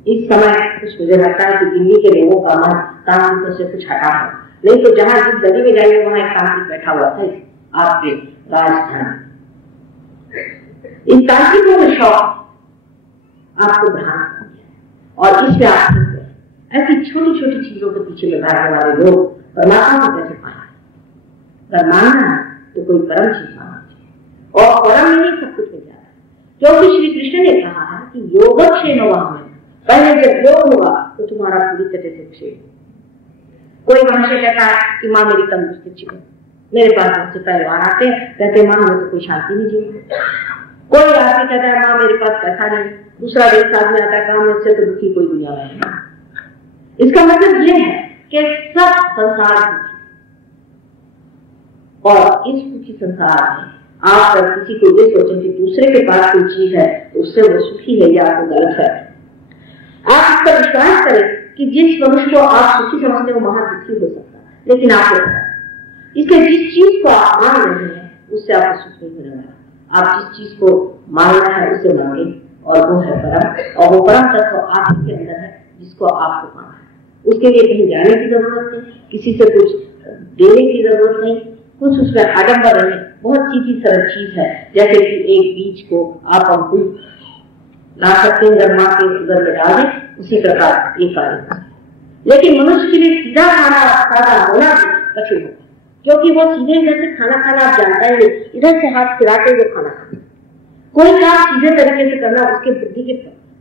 इस समय कुछ मुझे लगता है कि दिल्ली के लोगों का मन तांत्रिकों से कुछ हटा है, नहीं तो जहां जिस गली में जाएंगे वहां एक तांत्रिक बैठा हुआ था आपके राजस्थान। इन तांत्रिकों में शौक आपको भ्रांत हो गया, और इसमें आप ऐसी छोटी छोटी चीजों के पीछे में भागने वाले लोग परमात्मा को कैसे पाएंगे? अगर मानना है तो कोई परम चीज मानना चाहिए, और परम में ही सब कुछ मिल जाता है। क्योंकि श्री कृष्ण ने कहा है कि योगक्षेम में पहले जब योग होगा तो तुम्हारा पूरी तरह से क्षेम। कोई वहां से कहता है कि माँ मेरी तंदुरुस्ती चाहिए, मेरे पास मुझसे पहलवान आते हैं, कहते माँ हमें तो कोई शांति नहीं चाहिए। कोई आदमी कहता है माँ मेरे पास पैसा नहीं, दूसरा देश आदमी आता है काम मुझसे तो दुखी कोई दुनिया में नहीं। इसका मतलब ये है कि सब संसार दुखी, और इस दुखी संसार में आप अगर किसी को ये सोचें कि दूसरे के पास कोई चीज है तो उससे वो सुखी है या आपको गलत है। आप इस पर विश्वास करें कि जिस मनुष्य को आप सुखी समझते हो वहां दुखी हो सकता है, लेकिन आपको पता है। इसलिए जिस चीज को आप मान रहे हैं उससे आपको सुख नहीं होने वाला। आप जिस चीज को मानना है उसे मांगे और वो है परम, और वो परम तत्व आपके अंदर है जिसको आपको मानना है। उसके लिए कहीं जाने की जरूरत नहीं, किसी से कुछ देने की जरूरत नहीं, कुछ उसमें आडंबर नहीं। बहुत सीधी सरल चीज है, जैसे कि एक बीज को आप अंकुर ला सकते हैं, गर्मा के उधर में डाल दें, उसी प्रकार एक कार्य। लेकिन मनुष्य के लिए सीधा खाना सादा होना कठिन होगा, क्योंकि वो सीधे इधर से खाना खाना आप जानता है, इधर से हाथ खिलाते हुए खाना खाना। कोई काम सीधे तरीके से करना उसकी बुद्धि के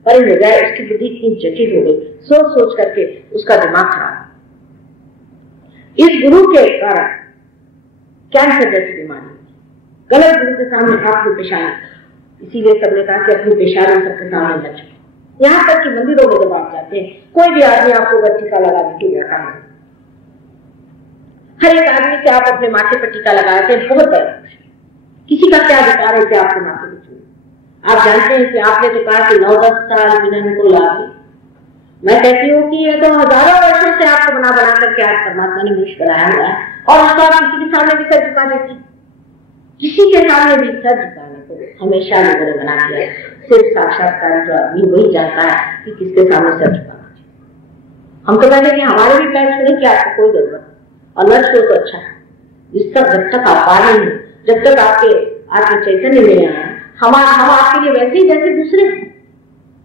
परे हो जाए, उसकी बुद्धि इतनी जटिल हो गई, सोच सोच करके उसका दिमाग खराब। इस गुरु के कारण कैंसर जैसी बीमारी, गलत गुरु के सामने आपकी पेशानी, इसीलिए सबने कहा कि अपनी पेशानी सबके सामने न छुपे। यहाँ तक कि मंदिरों में जब आप जाते हैं, कोई भी आदमी आपको टीका लगा के जाता है। हर एक आदमी से आप अपने माथे पर टीका लगाते हैं, बहुत बड़ा। किसी का क्या अधिकार है कि आपके माथे पर छूए? आप जानते हैं कि आपने तो कहा कि 9-10 साल बिना को लाभ। मैं कहती हूँ कि ये तो हजारों वर्षों से आपको बना बना करके आज परमात्मा ने मुझ कराया हुआ है, और उसको आप किसी के सामने भी सर झुका देती। किसी के सामने भी सर झुकाने को हमेशा लोगों ने बना दिया। सिर्फ साक्षात्कार जो आदमी वही जानता है कि किसके सामने सर झुकाना चाहिए। हम तो कहते हैं कि हमारे भी पैर छूने की आपको कोई जरूरत, और न छो तो अच्छा है। जिस तक जब तक आप पा रहे हैं, जब तक आपके आत्म चैतन्य में आए, हम आपके लिए वैसे ही जैसे दूसरे,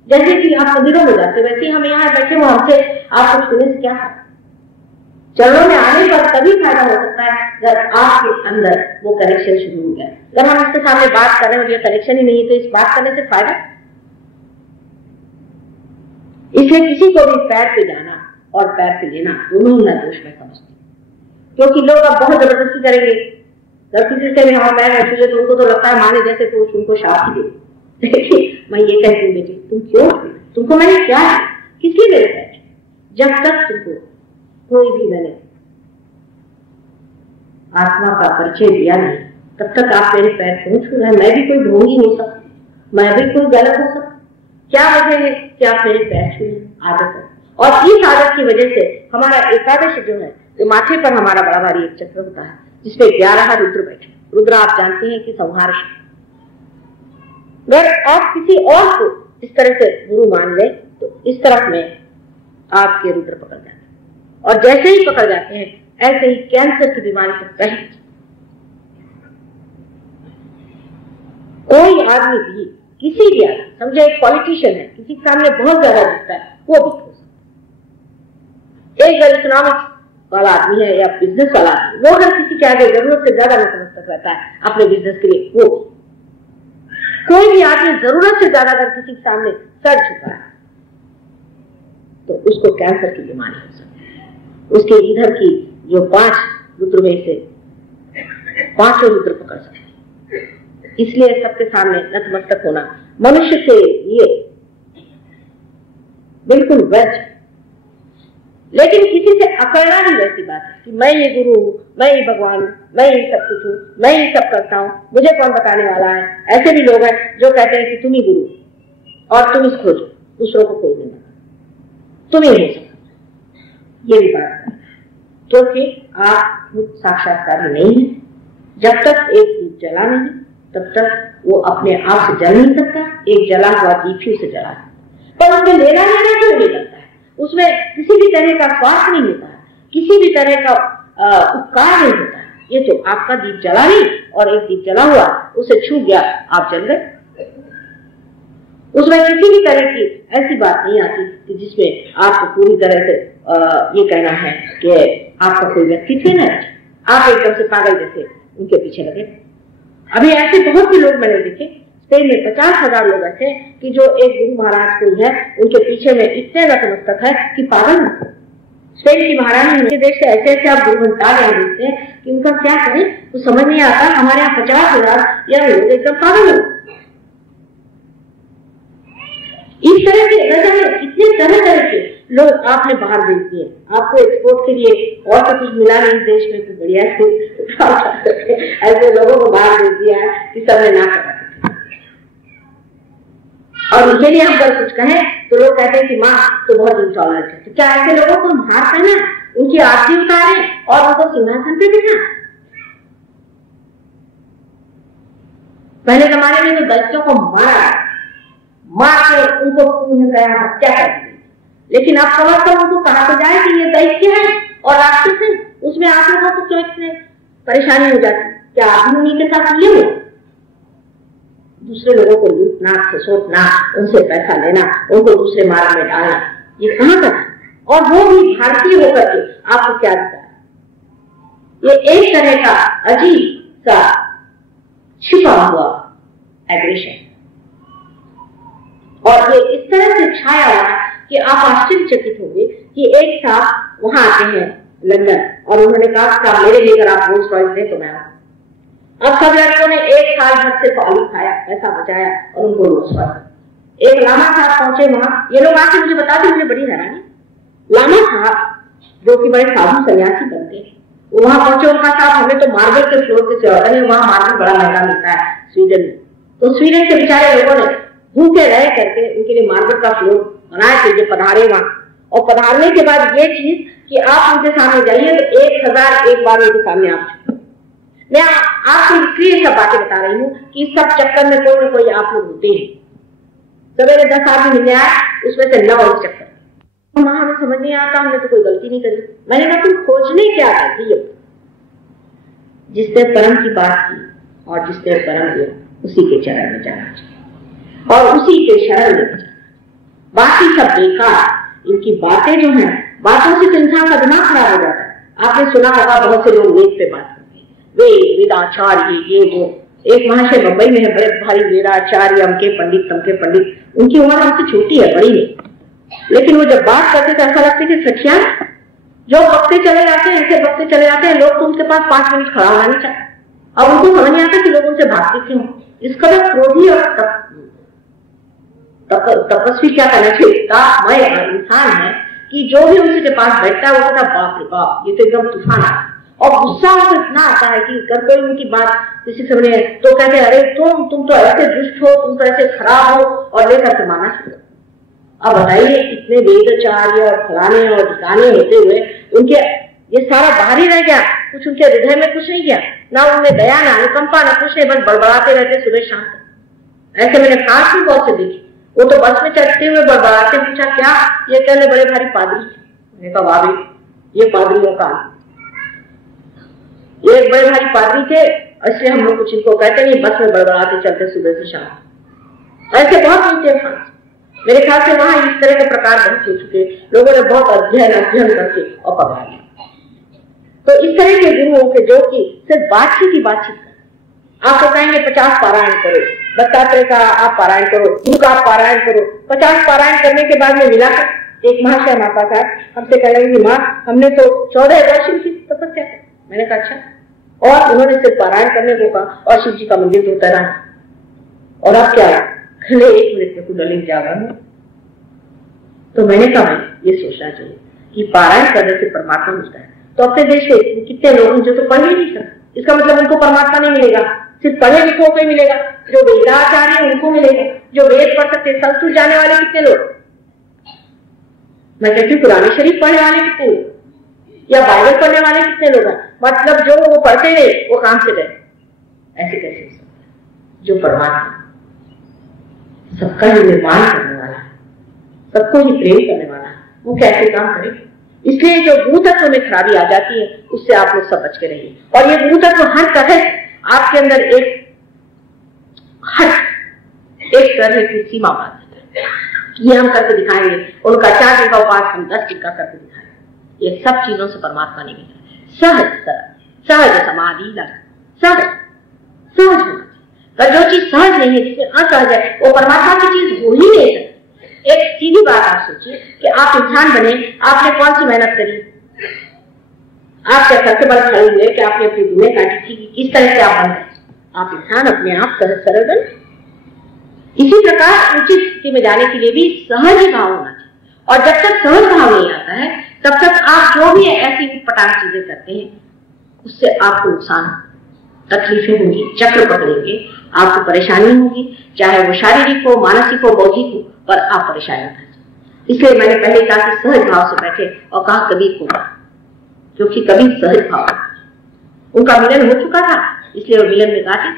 जैसे कि आप मंदिरों में जाते वैसे ही हम यहाँ बैठे हो, हमसे आपको छूने से क्या है? चरणों में आने पर तभी फायदा हो सकता है जब आपके अंदर वो कनेक्शन शुरू हो गया। जब हम इसके सामने बात कर रहे हैं और ये कनेक्शन ही नहीं है, तो इस बात करने से फायदा। इसलिए किसी को भी पैर पे जाना और पैर पे लेना दोनों ही ना दोष में समझते, क्योंकि लोग अब बहुत जबरदस्ती करेंगे। जब किसी से भी हम पैर छूले तो उनको तो लगता है माने जैसे तो उनको शाप ही दे। देखिए मैं ये कहती हूँ, बेटी तुम क्यों, तुमको मैंने क्या है, किसकी मेरे पैर? जब तक तुमको कोई भी मैंने आत्मा का परिचय दिया नहीं, तब तक आप मेरे पैर क्यों छू रहे हैं? मैं भी कोई ढोंग ही नहीं सकती, मैं भी कोई गलत हो सकती। क्या वजह है कि आप मेरे पैर छू? आदत है, और इस आदत की वजह से हमारा एकादश जो है, तो माथे पर हमारा बड़ा भारी एक चक्र होता है जिसपे 11 रुद्र बैठे। रुद्र आप जानते हैं कि संहार। अगर आप किसी और को इस तरह से गुरु मान ले तो इस तरफ में आपके रुद्र पकड़ जाते हैं, और जैसे ही पकड़ जाते हैं ऐसे ही कैंसर की बीमारी से पहले कोई आदमी भी, किसी भी आदमी, समझे एक पॉलिटिशियन है, किसी के सामने बहुत ज्यादा दिखता है, वो भी हो सकता है। एक अगर इकोनॉमिक्स वाला आदमी है या बिजनेस वाला आदमी, वो अगर किसी के आगे जरूरत से ज्यादा नतमस्तक रहता है अपने बिजनेस के लिए, वो कोई भी आदमी जरूरत से ज्यादा अगर किसी के सामने सर झुका है तो उसको कैंसर की बीमारी हो सकती है। उसके इधर की जो 5 रुद्र में से 5 रुद्र पकड़ सकते हैं। इसलिए सबके सामने नतमस्तक होना मनुष्य के लिए बिल्कुल वैध। लेकिन किसी से अकड़ना ही वैसी बात है कि मैं ये गुरु हूं, मैं ये भगवान हूं, मैं ये सब कुछ हूं, मैं ये सब करता हूं, मुझे कौन बताने वाला है। ऐसे भी लोग हैं जो कहते हैं कि तुम ही गुरु और तुम इस खोजो, दूसरों को खोज देना, तुम ही हो सकते। ये भी बात है, क्योंकि आप साक्षात्कार नहीं है। जब तक एक दीप जला नहीं तब तक वो अपने आप से जल नहीं सकता। एक जला हुआ दीप ही उसे जला, पर उसमें लेना लेना क्यों नहीं करता है? उसमें किसी भी तरह का स्वार्थ नहीं होता है, किसी भी तरह का उपकार नहीं होता है। ये तो आपका दीप जला नहीं, और एक दीप जला हुआ उसे छू गया, आप जल गए। उसमें किसी भी तरह की ऐसी बात नहीं आती कि जिसमें आपको पूरी तरह से ये कहना है कि आपका कोई व्यक्तित्व है, आप एकदम से पागल जैसे उनके पीछे लगे। अभी ऐसे बहुत से लोग मैंने देखे, स्पेन में 50,000 लोग ऐसे कि जो एक गुरु महाराज कोई है उनके पीछे में इतने नतमस्तक है कि पागल। स्पेन की महारानी उनके देश से ऐसे ऐसे आप गुरु घंटा यहाँ देखते हैं कि उनका क्या करें तो समझ नहीं आता। हमारे यहाँ 50,000 या लोग एकदम पागल हो। इस तरह के न जाने कितने तरह तरह के लोग आपने बाहर भेज दिए। आपको एक्सपोर्ट के लिए और तो कुछ मिला नहीं देश में, तो बढ़िया ऐसे लोगों को बाहर भेज दिया है कि सबने ना करा। और उनके लिए हम अगर कुछ कहें तो लोग कहते हैं कि माँ तो बहुत इंटॉलरेंट है। तो क्या ऐसे लोगों को मार करना, उनकी आरती उतारे और उनको सिंहासन पे बिठा? पहले जमाने में तो दैत्यों को मार के उनको हत्या कर दी, लेकिन अब समझ कर उनको कहा तो जाए कि ये दैत्य है और राक्षस है, उसमें आप लोगों को क्यों इतने परेशानी हो जाती? क्या आप उन्हीं के साथ ये हो? दूसरे लोगों को लूटना, खसोटना, उनसे पैसा लेना, उनको दूसरे मार्ग में डालना, ये कहाँ का? और वो भी भारतीय होकर के आपको क्या दिखा? ये एक तरह का अजीब सा छिपा हुआ एग्रेशन, और ये इस तरह से छाया हुआ है कि आप आश्चर्यचकित होंगे कि एक साहब वहां आते हैं लंदन, और उन्होंने कहा मेरे लिए अगर आप रोल्स रॉयस दें तो मैं आऊं। अब सब लड़कों ने एक साल भर से आलू खाया, पैसा बचाया और उनको रोल्स रॉयस। एक लामा साहब पहुंचे वहां, ये लोग आके मुझे बताते, मुझे बड़ी हैरानी। लामा साहब जो कि बड़े साधु सन्यासी बनते, वहां पहुंचे, उनका साहब हमें तो मार्बल के फ्लोर से सेवा करें, वहां मार्बल बड़ा महंगा मिलता है स्वीडन में। तो स्वीडन के बेचारे लोगों ने भूखे रह करके उनके लिए मार्बल का फ्लोर बनाया थे, जो पधारे वहां। और पधारने के बाद ये चीज कि आप उनके सामने जाइए तो 1001 बार उनके सामने आप। मैं आपको इसलिए सब बातें बता रही हूँ कि इस सब चक्कर में कोई ना कोई आप लोग होते हैं। सवेरे 10 आदमी मिलने आए, उसमें से 9 इस चक्कर वहां हमें समझ नहीं आता, हमने तो कोई गलती नहीं करी। मैंने कहा तुम खोजने क्या करती हो? जिसने परम की बात की और जिसने परम दिया उसी के चरण में जाना चाहिए और उसी के शरण में जाना। बाकी सब बेकार, इनकी बातें जो हैं, बातों से तो इंसान का दिमाग खराब हो जाता है। आपने सुना होगा बहुत से लोग वेद पे बात करते हैं, वेद, वेदाचार्य, ये वो। एक महाशय मुंबई में है, बड़े भारी वेदाचार्य, अमके पंडित तमके पंडित, उनकी उम्र हमसे छोटी है, बड़ी नहीं, लेकिन वो जब बात करते थे ऐसा लगता है कि सच्चिया जो बकते चले जाते हैं, ऐसे बकते चले जाते हैं, लोग तो उनके पास 5 मिनट खड़ा होना नहीं चाहते। अब उनको समझ नहीं आता कि लोग उनसे भागते क्यों। इस कदर क्रोधी और तपस्वी क्या करना चाहिए, इंसान है कि जो भी उनके पास बैठता है वो कहता बाप रे बाप, ये तो एकदम तूफान है। और गुस्सा उनको इतना आता है कि अगर कोई उनकी बात किसी समझे तो कहते अरे तुम तो ऐसे दुष्ट हो, तुम तो ऐसे खराब हो, और लेकर के माना शुरू। अब बताइए इतने वेदाचार्य और फलाने और ठिकाने होते हुए उनके ये सारा बाहर ही रह गया, कुछ उनके हृदय में कुछ नहीं गया, ना उनमें दया, ना अनुकंपा, ना कुछ नहीं, बस बड़बड़ाते रहते सुबह शाम तक। ऐसे मैंने काश भी बहुत से देखी, वो तो बस में चढ़ते हुए बड़बड़ाते, पूछा क्या, ये कहने बड़े भारी पादरी। मैंने कहा वाह भाई, ये पादरियों का, ये एक बड़े भारी पादरी थे, इसलिए हम लोग कुछ इनको कहते नहीं, बस में बड़बड़ाते चलते सुबह से शाम। ऐसे बहुत मिलते हैं। मेरे ख्याल से वहां इस तरह के प्रकार बहुत हो चुके, लोगों ने बहुत अध्ययन करके और पढ़ा लिया। तो इस तरह के गुरुओं के जो कि सिर्फ बातचीत ही बातचीत कर, आपको कहेंगे 50 पारायण करो, दत्तात्रेय का आप पारायण करो, गुरु का आप पारायण करो। 50 पारायण करने के बाद में मिला एक महाशय हमारे पास आए, हमसे कह रहे माँ हमने तो 14 वर्ष की तपस्या की। मैंने कहा अच्छा, और उन्होंने सिर्फ पारायण करने को कहा और शिव जी का मंदिर धोता रहा, और अब क्या खले 1 मिनट में कुंडली जागरण है। तो मैंने कहा ये सोचना चाहिए कि पारायण करने से परमात्मा मिलता है। तो अपने देश के कितने लोग जो तो पढ़ ही नहीं सकते, इसका मतलब उनको परमात्मा नहीं मिलेगा, सिर्फ पढ़े लिखों को ही मिलेगा। जो वेदाचार्य है उनको मिलेगा, जो वेद पढ़ सकते, संस्कृत जाने वाले कितने लोग, मैं कहती हूँ पुराने शरीफ पढ़ने वाले कितने लोग, या बाइबल पढ़ने वाले कितने लोग हैं। मतलब जो वो पढ़ते रहे वो काम से गए, ऐसे कैसे हो सकता है। जो परमात्मा सबका ही निर्माण करने वाला है, सबको ही प्रेम करने वाला है, वो कैसे काम करे। इसलिए जो भूतत्व में खराबी आ जाती है उससे आप लोग सब बच के रहिए। और ये भूतत्व हर तरह आपके अंदर एक तरह की सीमा बांध देता है। ये हम करके दिखाएंगे, उनका 4 दिन का उपास हम 10 दिन का करके दिखाएंगे। ये सब चीजों से परमात्मा नहीं मिलता। सहज समाधि लग सहज होना। पर जो चीज सहज नहीं है, जिसमें असहज है, वो परमात्मा की चीज हो ही नहीं सकती। एक सीधी बात आप सोचिए कि आप इंसान बने, आपने कौन सी मेहनत करी, आप क्या करके बल खड़े हुए कि आपने अपनी दुनिया काटी थी, किस तरह से आप बन गए। आप इंसान अपने आप सरल बन, इसी प्रकार उचित स्थिति में जाने के लिए भी सहज ही भाव होना चाहिए, और जब तक सहज भाव नहीं आता है तब तक आप जो भी ऐसी पटाख चीजें करते हैं उससे आपको नुकसान, तकलीफें होंगी, चक्र पकड़ेंगे, आपको परेशानी होगी, चाहे वो शारीरिक हो, मानसिक हो, बौद्धिक हो, पर आप परेशानी उठाएंगे। इसलिए मैंने पहले कहा कि सहज भाव से बैठे, और कहा कबीर को, क्योंकि कबीर सहज भाव, उनका मिलन हो चुका था इसलिए वो मिलन में गाते।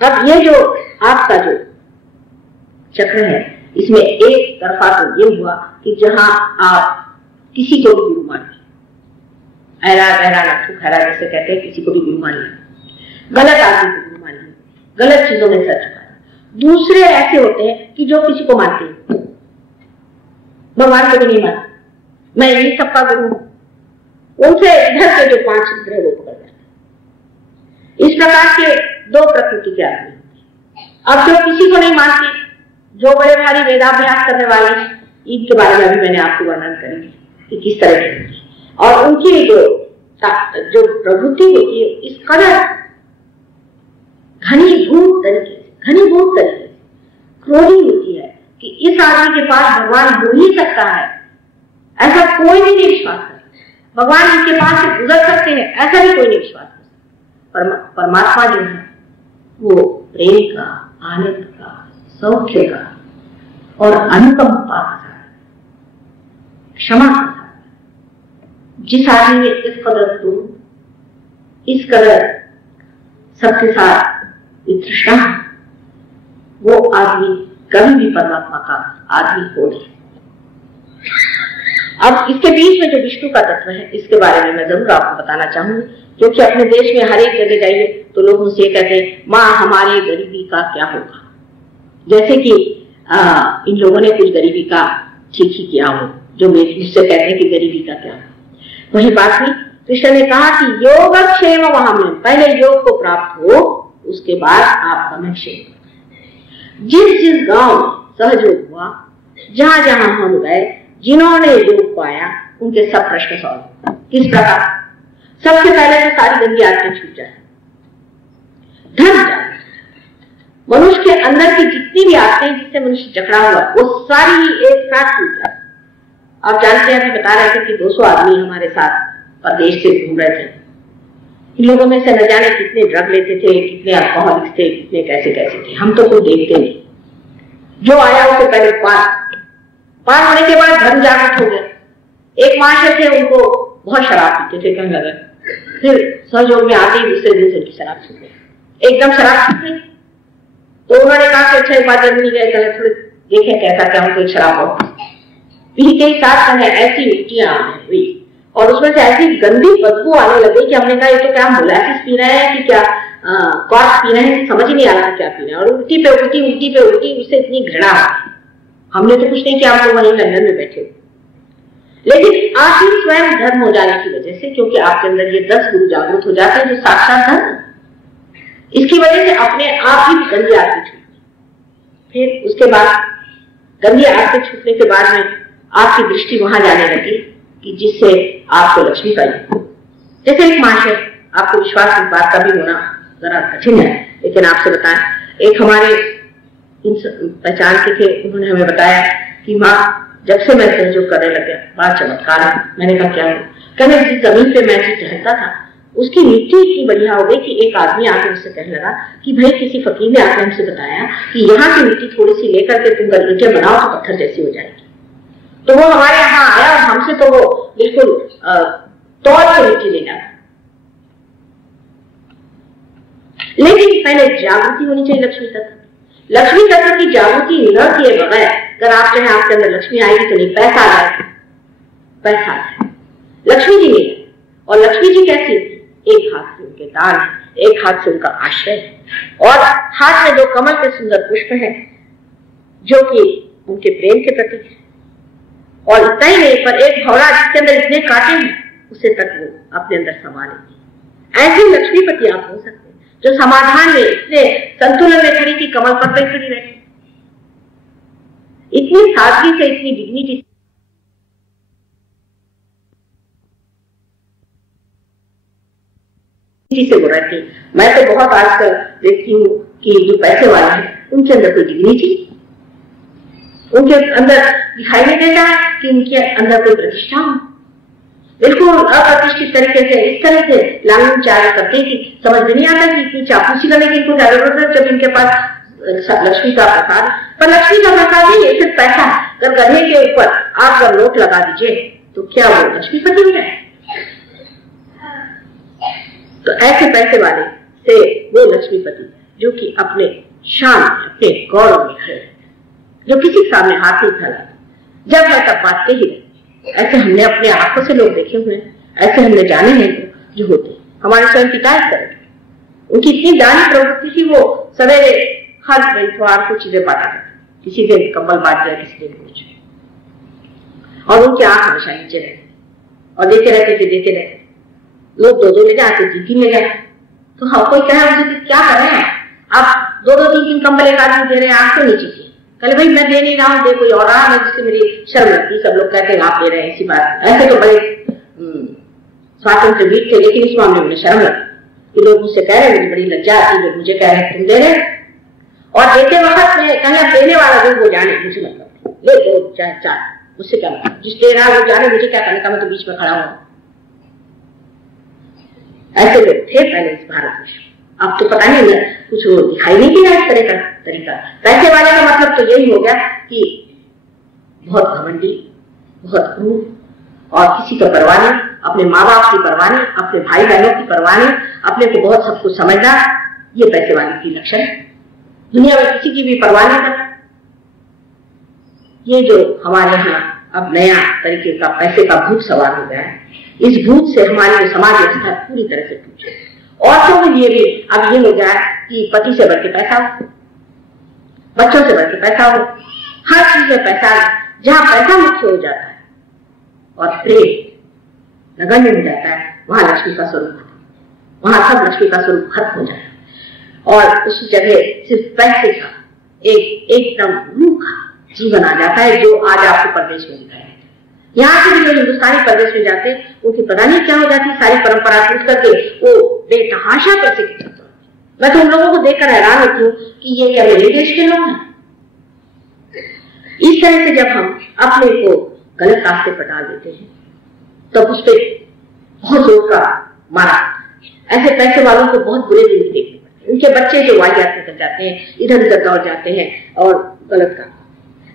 अब ये जो आपका जो चक्र है इसमें एक तरफा तो ये हुआ कि जहां आप किसी को भी गुरु मान लिया, ऐरा गहरा लट्ठू खैरा जैसे कहते हैं, किसी को भी गुरु मान लिया, गलत आदमी को गुरु मान लिया, गलत चीजों में सच चुका है। दूसरे ऐसे होते हैं कि जो किसी को मानते हैं, भगवान को भी नहीं मानते, मैं यही सबका गुरु हूं, उनसे इधर के जो 5 ग्रह वो पकड़ जाते हैं। इस प्रकार के 2 प्रकृति के आदमी। अब जो किसी को नहीं मानते, जो बड़े भारी वेदाभ्यास करने वाले हैं, इनके बारे में भी मैंने आपको वर्णन करेंगे कि किस तरह के होते हैं, और उनकी जो प्रवृत्ति होती है इस कदर घनीभूत तरीके से क्रोधी होती है कि इस आदमी के पास भगवान हो ही सकता है, ऐसा कोई भी नहीं विश्वास करता, भगवान इनके पास से गुजर सकते हैं, ऐसा भी कोई नहीं विश्वास करता। परमात्मा जो है वो प्रेम का, आनंद का, सौख्य का और अनुकंपा का, क्षमा का, जिस आदमी में इस कदर तुम, इस कदर सबके साथ तृष्णा, वो आदमी कभी भी परमात्मा का आदमी हो नहीं। अब इसके बीच में जो विष्णु का तत्व है इसके बारे में मैं जरूर आपको बताना चाहूंगी, क्योंकि अपने देश में हर एक जगह जाइए तो लोग मुझसे ये कहते हैं, माँ हमारे गरीबी का क्या होगा, जैसे कि इन लोगों ने कुछ गरीबी का ठीक ही किया हो, जो मुझसे कहते हैं कि गरीबी का क्या होगा। वही बात हुई, कृष्ण ने कहा कि योगक्षेम वहां में, पहले योग को प्राप्त हो, उसके बाद आपका में क्षेम। जिस गांव सहयोग हुआ, जहां जहां हम गए, जिन्होंने योग पाया, उनके सब प्रश्न सॉल्व। किस प्रकार? सबसे पहले तो सारी गंदी आदतें छूट जाए, धर्म जाए, मनुष्य के अंदर की जितनी भी आदतें जिससे मनुष्य जकड़ा हुआ वो सारी ही एक साथ छूट जाए। आप जानते हैं, अभी बता रहे थे कि 200 आदमी हमारे साथ प्रदेश से घूम रहे थे। इन लोगों में से न जाने कितने ड्रग लेते थे, कितने अल्कोहलिक्स थे, कितने कैसे कैसे थे, हम तो कोई देखते नहीं। जो आया उससे पहले पार होने के बाद धर्म जागृत हो गया। एक महाशय थे, उनको बहुत शराब पीते थे, कहने लगे, फिर सहयोग में आते ही दूसरे दिन से उनकी शराब छूट गई, एकदम शराब छूट गई। तो उन्होंने कहा कि अच्छा एक बार जर्मनी गए, चले थोड़े देखें कैसा क्या उनको शराब हो। पी के साथ कहें ऐसी उल्टियां हुई और उसमें से ऐसी गंदी बदबू आने लगी कि हमने कहा ये तो क्या मोलासिस पी रहे हैं कि क्या कॉर्क पी रहे हैं, समझ ही नहीं आ रहा क्या पी रहे हैं। और उल्टी पे उल्टी, उससे इतनी घृणा। हमने तो कुछ नहीं किया, आप तो वहीं लंदन में बैठे, लेकिन आप ही स्वयं धर्म हो जाने की वजह से, क्योंकि आपके अंदर ये 10 गुरु जागृत हो जाते हैं जो साक्षात धर्म, इसकी वजह से अपने आप ही गंदी आदतें छूटती। फिर उसके बाद गंदी आदतें छूटने के बाद में आपकी दृष्टि वहां जाने लगी कि जिससे आपको लक्ष्मी पाई। जैसे एक महाशय, आपको विश्वास इस बात का भी होना जरा कठिन है, लेकिन आपसे बताएं, एक हमारे पहचान के थे, उन्होंने हमें बताया कि माँ जब से मैं सहयोग करने लगे बड़ा चमत्कार है। मैंने कहा क्या है? कहने जिस जमीन पे मैं टहलता था उसकी मिट्टी इतनी बढ़िया हो गई कि एक आदमी आके मुझसे कहने लगा कि भाई किसी फकीर ने आके हमसे बताया कि यहाँ की मिट्टी थोड़ी सी लेकर के तुम ईंटें बनाओ तो पत्थर जैसी हो जाएगी। तो वो हमारे यहाँ आया और हमसे तो वो बिल्कुल तौल के मिट्टी लेना था। लेकिन पहले जागृति होनी चाहिए लक्ष्मी तत्व की जागृति न किए बगैर अगर आप चाहे आपके अंदर लक्ष्मी आएगी तो नहीं, पैसा आएगा, पैसा आएगा, लक्ष्मी जी नहीं। और लक्ष्मी जी कैसी? एक हाथ से उनके दान है, एक हाथ से उनका आश्रय है और हाथ में 2 कमल के सुंदर पुष्प हैं जो कि उनके प्रेम के प्रतीक है। और इतना ही नहीं, पर एक भौरा जिसके अंदर इतने कांटे हैं उसे तक वो अपने अंदर समा लेगी। ऐसे लक्ष्मीपति आप हो सकते हैं जो समाधान में इतने संतुलन में खड़ी थी, कमल पर खड़ी रहती, इतनी सादगी से, इतनी डिग्निटी से वो रहती। मैं तो बहुत आजकल देखती हूँ कि जो पैसे वाले हैं उनके अंदर कोई डिग्निटी, उनके अंदर दिखाई नहीं देता है कि उनके अंदर कोई प्रतिष्ठा हो। बिल्कुल अप्रतिष्ठित तरीके से इस तरह से लांगन चाल करते कि समझ में नहीं आता कि इतनी चापलूसी करने की इनको क्या जरूरत है, जब इनके पास लक्ष्मी का प्रसाद। पर लक्ष्मी का प्रसाद नहीं, ये सिर्फ पैसा। अगर गधे के ऊपर आप जब नोट लगा दीजिए तो क्या वो लक्ष्मीपति हो जाए? तो ऐसे पैसे वाले से वो लक्ष्मीपति जो कि अपने शान, अपने गौरव में खड़े, जो किसी के सामने हाथ नहीं फैलाते, जब है तब बात ही रहते। ऐसे हमने अपने आंखों से लोग देखे हुए हैं, ऐसे हमने जाने हैं जो होते। हमारे स्वयं पिता इस तरह के, उनकी इतनी दानी प्रवृत्ति थी, वो सवेरे हर इतवार को चीजें बांटा करते, किसी दिन कंबल बांट दिया, किसी दिन कुछ, और उनकी आंख हमेशा नीचे रहती और देते रहते। लोग दो ले जाते, तीन ले जाते। तो हाँ, कोई कहे मुझे क्या कर रहे हैं आप, दो तीन कंबल एक आदमी दे रहे हैं, आंख तो नीचे की। कल भाई मैं दे नहीं रहा हूँ, दे कोई और रहा है, जिससे मेरी शर्म लगती। सब लोग कहते हैं आप दे रहे हैं, ऐसी बात। ऐसे तो बड़े स्वातंत्र वीर थे, लेकिन इस मामले में शर्म लगती। लोग मुझसे कह रहे हैं, मुझे बड़ी लज्जा आती, लोग मुझे कह रहे हैं तुम दे रहे। और देते वक्त में कहें देने वाला जो वो जाने, मुझे मतलब ले दो चाहे चार, मुझसे क्या मतलब, जिस दे रहा है वो जाने, मुझे क्या करने का, मैं तो बीच में खड़ा हूँ। ऐसे लोग थे पहले इस भारत में। अब तो पता नहीं, कुछ दिखाई नहीं दिया इस तरह का तरीका। पैसे वाले का मतलब तो यही हो गया कि बहुत घमंडी, बहुत क्रूर और किसी का परवाह नहीं, अपने माँ बाप की परवाह नहीं, अपने भाई बहनों की परवाह नहीं, अपने को बहुत सब कुछ समझना। ये पैसे वाले की लक्षण है। दुनिया में किसी की भी परवाह नहीं करना। ये जो हमारे यहाँ अब नया तरीके का पैसे का भूत सवार हो गया है, इस भूत से हमारी जो समाज व्यवस्था पूरी तरह से टूटे। औरतों के लिए भी अब ये हो गया कि पति से बढ़ के पैसा हो, बच्चों से बढ़ के पैसा हो, हर चीज में पैसा। जहां पैसा मुख्य हो जाता है और प्रेम नगण्य हो जाता है, वहां लक्ष्मी का स्वरूप, वहां सब लक्ष्मी का स्वरूप खत्म हो जाता है। और उस जगह सिर्फ पैसे का एकदम रूखा जीवन आ जाता है, जो आज आपको प्रदेश में दिखाया। यहाँ से भी जो हिंदुस्तानी प्रदेश में जाते हैं, उनकी पता नहीं क्या हो जाती, सारी परंपरा टूट करके वो बेतहाशा पैसे की तरफ। मैं तो उन लोगों को देखकर हैरान होती हूँ कि ये क्या मेरे देश के लोग हैं। इस तरह से जब हम अपने को गलत रास्ते पर डाल देते हैं, तब तो उस पर बहुत जोर का मारा। ऐसे पैसे वालों को बहुत बुरे दिन देखने पड़ते हैं। उनके बच्चे जो वाहियात निकल जाते हैं, इधर उधर दौड़ जाते हैं और गलत काम।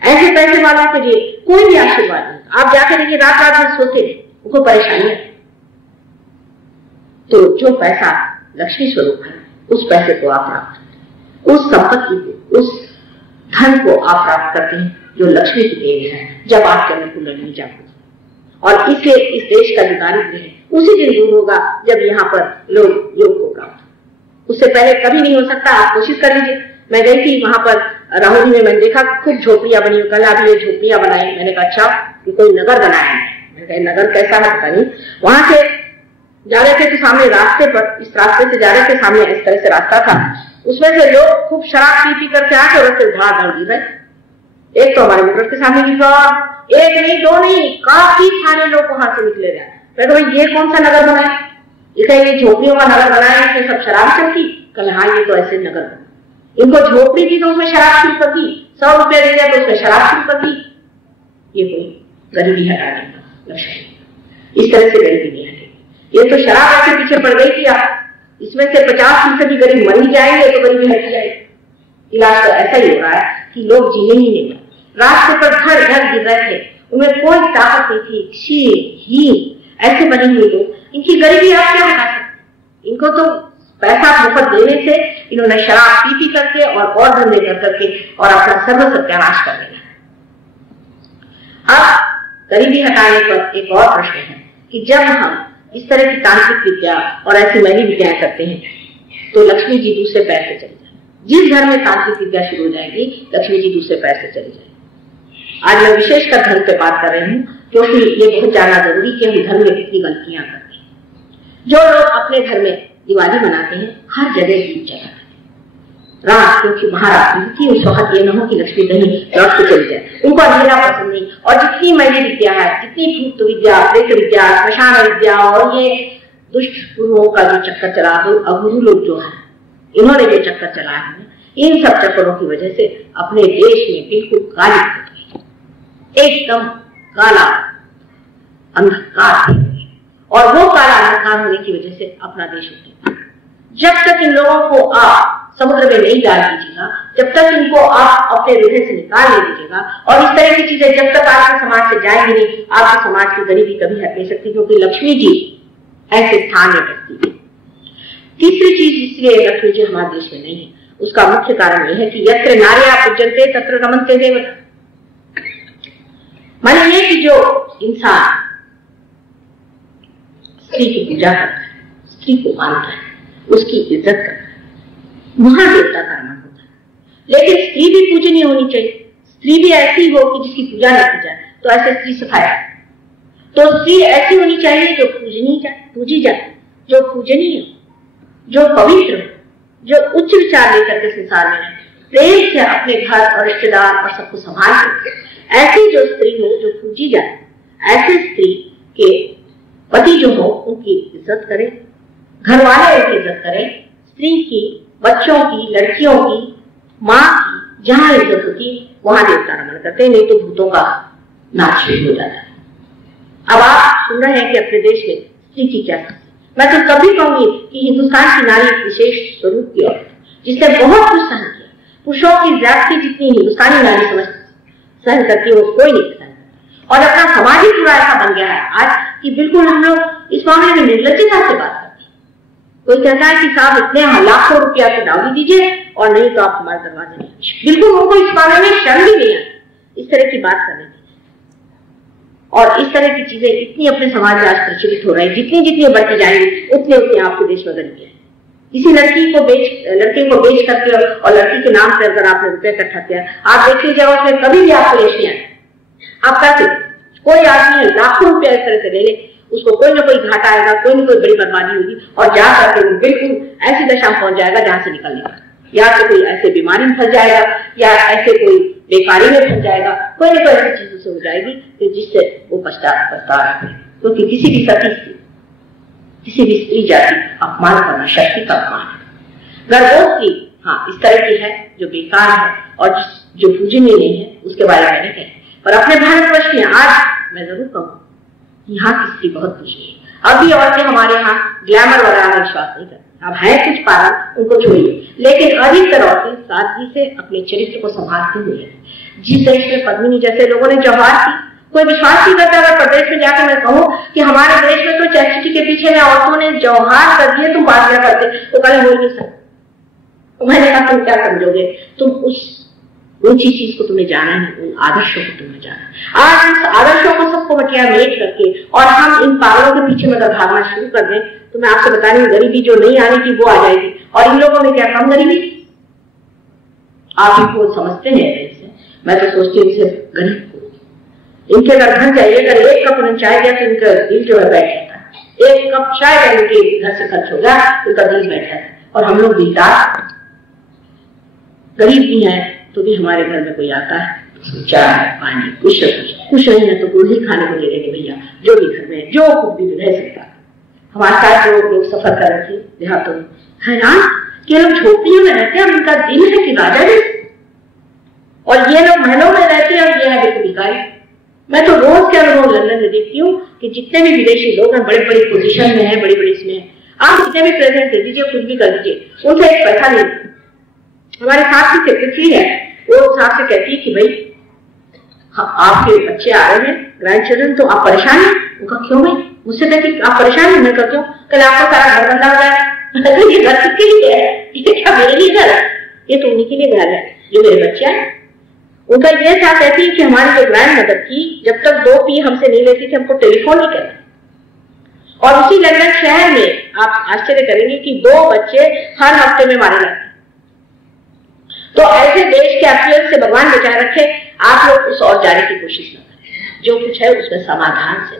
ऐसे पैसे वालों के लिए कोई भी आशीर्वाद नहीं। आप जाके देखिए, रात रात में सोते हैं, उनको परेशानी है। तो जो पैसा लक्ष्मी स्वरूप है, उस पैसे को आप प्राप्त करते हैं, उस संपत्ति को, उस धन को आप प्राप्त करते हैं जो लक्ष्मी की देन है, जब आपके अंदर कुंडली जागृत। और इसे इस देश का जो दारिद्र्य है उसी दिन दूर होगा जब यहाँ पर लोग योग को प्राप्त। उससे पहले कभी नहीं हो सकता। आप कोशिश कर लीजिए। मैं गई थी वहां पर राहुल में, मैंने देखा खूब झोपड़ियां बनी। कल अभी ये झोपड़ियां बनाई, मैंने कहा अच्छा कि कोई नगर बनाया है। मैंने कहा नगर कैसा है पता नहीं। वहां से जा रहे थे तो सामने रास्ते पर, इस रास्ते से जा रहे थे, सामने इस तरह से रास्ता था, उसमें से लोग खूब शराब पी करके आके रस्ते धड़ाधड़ गिर रहे। एक तो हमारे मोटर के सामने गिर रहा, एक नहीं दो नहीं, काफी सारे लोग वहां से निकले जाए। तो ये कौन सा नगर बना है? ये झोपड़ियों का नगर बना है, इसमें सब शराब चलती। कल हाँ, ये तो ऐसे नगर बना। इनको झोपड़ी दी तो उसमें शराब शुरू कर दी, 100 रुपया दे दिया तो उसमें शराब शुरू कर दी। ये कोई गरीबी हटाने का लक्ष्य। इस तरह से गरीबी नहीं हटेगी। ये तो शराब ऐसे पीछे पड़ गई कि आप इसमें से 50% गरीब मर ही जाएंगे तो गरीबी हट जाएगी। इलाज तो ऐसा ही हो रहा है कि लोग जीने ही नहीं। रास्ते पर घर घर गिर रहे थे, उनमें कोई ताकत नहीं थी। क्षीण हीन ऐसे बने हुए लोग, इनकी गरीबी आप क्या हटा सकते? इनको तो पैसा मुफ्त देने से इन्होंने शराब पी करके और धंधे करके और अपना सर्व सत्यानाश कर लिया। अब गरीबी हटाने पर एक और प्रश्न है कि जब हम इस तरह की तांत्रिक विद्या और ऐसी महंगी विद्याएं करते हैं तो लक्ष्मी जी दूसरे पैर से चली जाए। जिस घर में तांत्रिक विद्या शुरू हो जाएगी, लक्ष्मी जी दूसरे पैर से चली जाएगी। आज मैं विशेषकर धर्म पे बात कर रही हूँ, क्योंकि ये बहुत जानना जरूरी कि हम धर्म में कितनी गलतियां करते हैं। जो लोग अपने घर में दिवाली मनाते हैं, हर जगह दीप जलाते हैं रात, क्योंकि महारात्रि थी। उस वक्त ये न हो कि लक्ष्मी कहीं लौट के चली जाए। उनको अंधेरा पसंद नहीं। और जितनी महंगी विद्या है, जितनी भूत विद्या, प्रेत विद्या, श्मशान विद्या और ये दुष्ट गुरुओं का जो चक्कर चला, तो अगुरु लोग जो है इन्होंने जो चक्कर चलाया है, इन सब चक्करों की वजह से अपने देश में बिल्कुल काली पड़ गई, एकदम काला अंधकार, और वो काला अंधकार होने की वजह से अपना देश उठेगा। जब तक इन लोगों को आप समुद्र में नहीं डाल दीजिएगा, जब तक इनको आप अपने हृदय से निकाल नहीं दीजिएगा, और इस तरह की चीजें जब तक आपके समाज से जाएंगी नहीं, आपके समाज की गरीबी कभी हट नहीं सकती, क्योंकि लक्ष्मी जी ऐसे स्थान में बैठती है। तीसरी चीज इसलिए लक्ष्मी जी हमारे देश में नहीं है, उसका मुख्य कारण यह है कि यत्र नार्या पूज्यन्ते तत्र रमन्ते देवता। माने ये कि जो इंसान स्त्री की पूजा करता है, स्त्री को मानता है, उसकी इज्जत करता है, वहां देवता का आगमन होता है। लेकिन स्त्री भी पूजनीय होनी चाहिए, स्त्री भी ऐसी हो कि जिसकी पूजा न की जाए, तो ऐसे स्त्री सफाया। तो स्त्री ऐसी होनी चाहिए जो पूजी जाए, जो पूजनीय, जो पवित्र, जो उच्च विचार लेकर के संसार में प्रेम से अपने घर और रिश्तेदार और सबको संभाल सके। ऐसी जो स्त्री हो जो पूजी जाए, ऐसे स्त्री के पति जो हो उनकी इज्जत करें, घर वाले उनकी इज्जत करें, स्त्री की, बच्चों की, लड़कियों की, माँ की जहां इज्जत होती वहां देवता रमन करते, नहीं तो भूतों का नाच हो जाता है। अब आप सुन रहे हैं कि अपने देश में स्त्री की क्या स्थिति। मैं तो कभी कहूंगी कि हिंदुस्तान की नारी एक विशेष स्वरूप की औरत जिसने बहुत कुछ सहन किया। पुरुषों की ज्यादती जितनी हिंदुस्तानी नारी सहन करती है वो कोई नहीं सहन करता, और अपना समाज ही पूरा ऐसा बन गया है आज कि बिल्कुल हम लोग इस मामले में निर्लज्जता से बात करते हैं। कोई कहता है कि साहब इतने लाखों रुपया की डाउरी दीजिए और नहीं तो आप हमारे दरवाजे नहीं। बिल्कुल उनको इस मामले में शर्म भी नहीं आती इस तरह की बात करने की। और इस तरह की चीजें इतनी अपने समाज में आज प्रचलित हो रही है, जितनी जितनी बढ़ती जाएंगी उतने उतने आपके देश में गरीबी है। किसी लड़के को बेच करके और लड़की के नाम पर अगर आपने रुपया इकट्ठा किया, आप देख लीजिए उसमें कभी भी आपको यश नहीं आएगा। आप कैसे कोई आदमी लाखों रुपया इस तरह से ले ले, उसको कोई ना कोई घाटा आएगा, कोई ना कोई बड़ी बर्बादी होगी, और जा करके बिल्कुल ऐसी दशा में पहुंच जाएगा जहां से निकलने का, या तो कोई ऐसे बीमारी में फंस जाएगा, या ऐसे कोई बेकारी में फंस जाएगा, कोई ना कोई ऐसी चीजों से हो जाएगी कि जिससे वो पछता रहे। क्योंकि किसी भी सती से, किसी भी स्त्री जाति अपमान करना शक्ति का अपमान है। अगर वो स्त्री हाँ इस तरह की है जो बेकार है और जो पूजनीय नहीं है, उसके बारे में नहीं कहें, पर अपने भारतवर्ष में आज मैं जरूर कहूँ यहाँ की स्त्री बहुत पूजनीय है। अभी औरतें हमारे यहाँ ग्लैमर वगैरह में विश्वास नहीं करती, अब है कुछ पालन उनको छोड़िए, लेकिन अधिकतर औरतें सादगी से अपने चरित्र को संभालते हुए हैं। जिस देश में पद्मिनी जैसे लोगों ने जौहर की, कोई विश्वास नहीं करता। अगर प्रदेश में जाकर मैं कहूँ कि हमारे देश में तो चैरिटी के पीछे औरतों ने जौहर कर दिए, तुम बात क्या करते, तो कल हो नहीं सकते। तो मैंने कहा तुम क्या समझोगे, तुम उस ऊंची चीज को तुमने जाना है, उन आदर्शों को तुमने जाना है। आज इस आदर्शों को सबको बटिया मेट करके और हम इन पागलों के पीछे मतलब भागना शुरू कर दें, तो मैं आपसे बता रही हूँ गरीबी जो नहीं आने की वो आ जाएगी। और इन लोगों में क्या कम गरीबी, आप इनको समझते हैं, मैं तो सोचती हूँ इनसे गरीब को, इनके अगर घर चाहिए, अगर एक कप उन्हें चाय दिया तो इनका दिल जो है बैठ जाता है। एक कप चाय अगर इनके घर से खर्च हो गया इनका दिल बैठ जाता है। और हम लोग दिलदार गरीब भी हैं तो भी हमारे घर में कोई आता है चाय पानी कुछ नहीं है तो गोली खाने को दे देंगे भैया, जो भी घर में जो कुछ भी रह सकता है। हमारे साथ जो लोग सफर कर रहे थे देहातों में, हैरान कि लोग झोपड़ियों में रहते हैं और उनका दिल है कि राजा है, और ये लोग महलों में रहते हैं और ये है बिल्कुल भिखारी। मैं तो रोज के अनुभव लंदन में देखती हूँ कि जितने भी विदेशी लोग हैं, बड़े बड़ी पोजीशन में है, बड़ी बड़ी इसमें है, आप जितने भी प्रेजेंट दे दीजिए, कुछ भी कर दीजिए, उनसे एक पैसा नहीं। हमारे साथ की सेक्रेटरी है, वो साहब से कहती है कि भाई आपके बच्चे आ रहे हैं ग्रैंड चिल्ड्रन, तो आप परेशान हैं? उनका क्यों भाई? मुझसे कहती आप परेशान हैं? मैं कहती हूँ कल आपका सारा घर गंदा हो जाए। ये घर किसके लिए है? ये क्या मेरे लिए घर है? ये तो उन्हीं के लिए घर है जो मेरे बच्चे हैं। उनका ये था, कहती है कि हमारी जो ग्रैंड मदर थी जब तक 2 पी हमसे नहीं लेती थी, हमको टेलीफोन नहीं करती। और उसी लंदन शहर में आप आश्चर्य करेंगे कि 2 बच्चे हर हफ्ते में मारे जाते। तो ऐसे देश के अफियत से भगवान बचाए रखे, आप लोग उस और जाने की कोशिश न करें। जो कुछ है उसमें समाधान से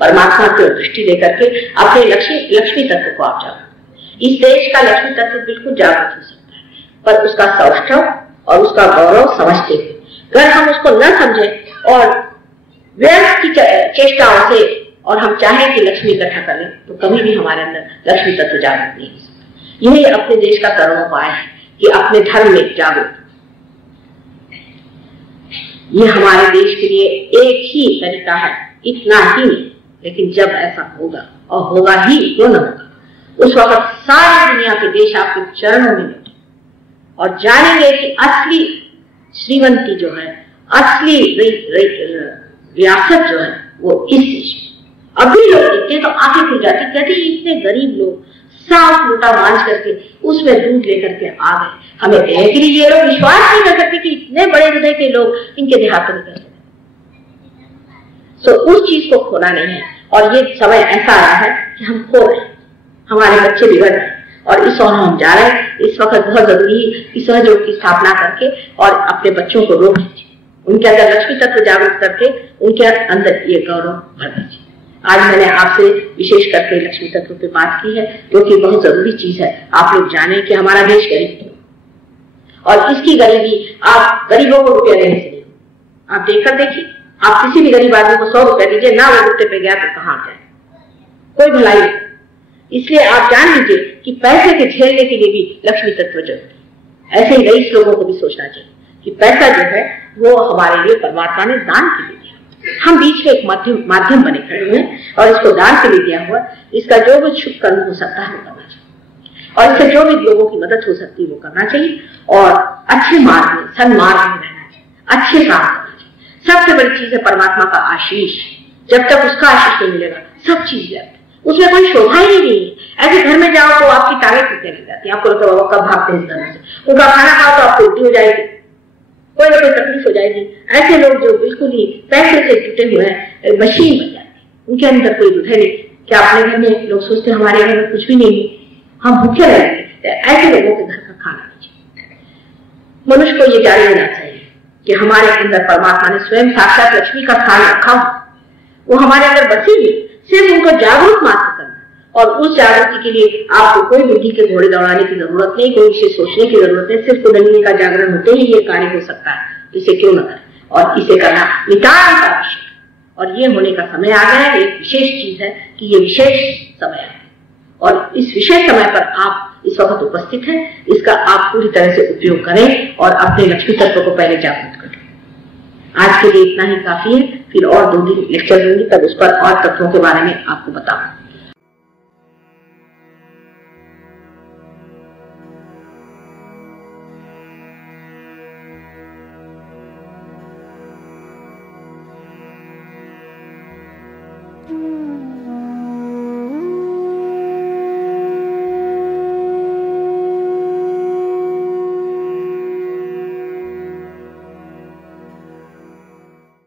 परमात्मा की दृष्टि देकर के अपने लक्ष्मी तत्व को आप जागो। इस देश का लक्ष्मी तत्व बिल्कुल जागृत हो सकता है, पर उसका सौष्ठव और उसका गौरव समझते हुए, अगर हम उसको न समझे और व्यर्थ की चेष्टाओं से और हम चाहें कि लक्ष्मी इकट्ठा करें, तो कभी भी हमारे अंदर लक्ष्मी तत्व जागृत नहीं हो सकता। यही अपने देश का तरुणोपाय है कि अपने धर्म में जागरूक। ये हमारे देश के लिए एक ही तरीका है, इतना ही नहीं, लेकिन जब ऐसा होगा और होगा ही, क्यों न होगा, उस वक्त सारी दुनिया के देश आपके चरणों में होंगे और जानेंगे कि असली श्रीमंती जो है, असली रियासत जो है वो इस देश में। अभी लोग देखते तो आंखें खुल जाती, कहते इतने गरीब लोग साफ लोटा मांझ करके उसमें दूध लेकर के आ गए, हमें देने के लिए। ये लोग विश्वास नहीं कर सकते कि इतने बड़े हृदय के लोग इनके देहातों में कैसे। तो उस चीज को खोना नहीं है और ये समय ऐसा आ रहा है कि हम खो रहे हैं, हमारे बच्चे बिगड़ रहे हैं और इस ओर हम जा रहे हैं। इस वक्त बहुत जरूरी है कि सहयोग की स्थापना करके और अपने बच्चों को रोक दीजिए, उनके अंदर लक्ष्मी तत्व जागृत करके उनके अंदर ये गौरव भर दीजिए। आज मैंने आपसे विशेष करके लक्ष्मी तत्व पे बात की है, जो कि बहुत जरूरी चीज है। आप लोग जाने कि हमारा देश गरीब है और इसकी गरीबी आप गरीबों को रुपया देने से नहीं। आप देखकर देखिए, आप किसी भी गरीब आदमी को 100 रुपया दीजिए ना, वो रुपये पे गया तो कहाँ जाए, कोई भलाई नहीं। इसलिए आप जान लीजिए कि पैसे के झेलने के लिए भी लक्ष्मी तत्व जरूरी है। ऐसे ही रईस लोगों को भी सोचना चाहिए कि पैसा जो है वो हमारे लिए परमात्मा ने दान के लिए दिया। हम बीच में एक माध्यम बने खड़े हुए हैं और इसको दान के लिए दिया हुआ। इसका जो भी शुभ कर्म हो सकता है वो करना चाहिए और इससे जो भी लोगों की मदद हो सकती है वो करना चाहिए और अच्छे मार्ग में, सन्मार्ग में रहना चाहिए, अच्छे काम करना चाहिए। सबसे बड़ी चीज है परमात्मा का आशीष। जब तक उसका आशीष नहीं मिलेगा सब चीज व्यर्थ, उसमें कोई शोभा ही नहीं है। ऐसे घर में जाओ तो आपकी टांगें टूटने लग जाती है, आपको लगता है कब भागते हैं इस घर से। उनका खाना खाओ तो आपको उल्टी हो जाएगी, कोई ना कोई तकलीफ हो जाएगी। ऐसे लोग जो बिल्कुल ही पैसे से जुटे हुए हैं, मशीन बन जाते हैं, उनके अंदर कोई दुख है नहीं। क्या अपने घर में लोग सोचते हैं हमारे घर में कुछ भी नहीं है, हम भूखे रहेंगे? ऐसे लोगों के घर का खाना लीजिए। मनुष्य को ये जान लेना चाहिए कि हमारे अंदर परमात्मा ने स्वयं साक्षात लक्ष्मी का स्थान रखा हो, वो हमारे अंदर बसी हुई, सिर्फ उनको जागरूक मात्र करना। और उस जागृति के लिए आपको कोई बुद्धि के घोड़े दौड़ाने की जरूरत नहीं, कोई इसे सोचने की जरूरत नहीं। सिर्फ कुंडलिनी का जागरण होते ही ये कार्य हो सकता है, इसे क्यों न करें और इसे करना नितांत आवश्यक। और ये होने का समय आ गया है। एक विशेष चीज है कि ये विशेष समय है और इस विशेष समय पर आप इस वक्त उपस्थित हैं, इसका आप पूरी तरह से उपयोग करें और अपने लक्ष्मी तत्व को पहले जागृत करें। आज के लिए इतना ही काफी है, फिर और 2 दिन लेक्चर दूंगी, तब उस पर और तत्वों के बारे में आपको बताऊंगी।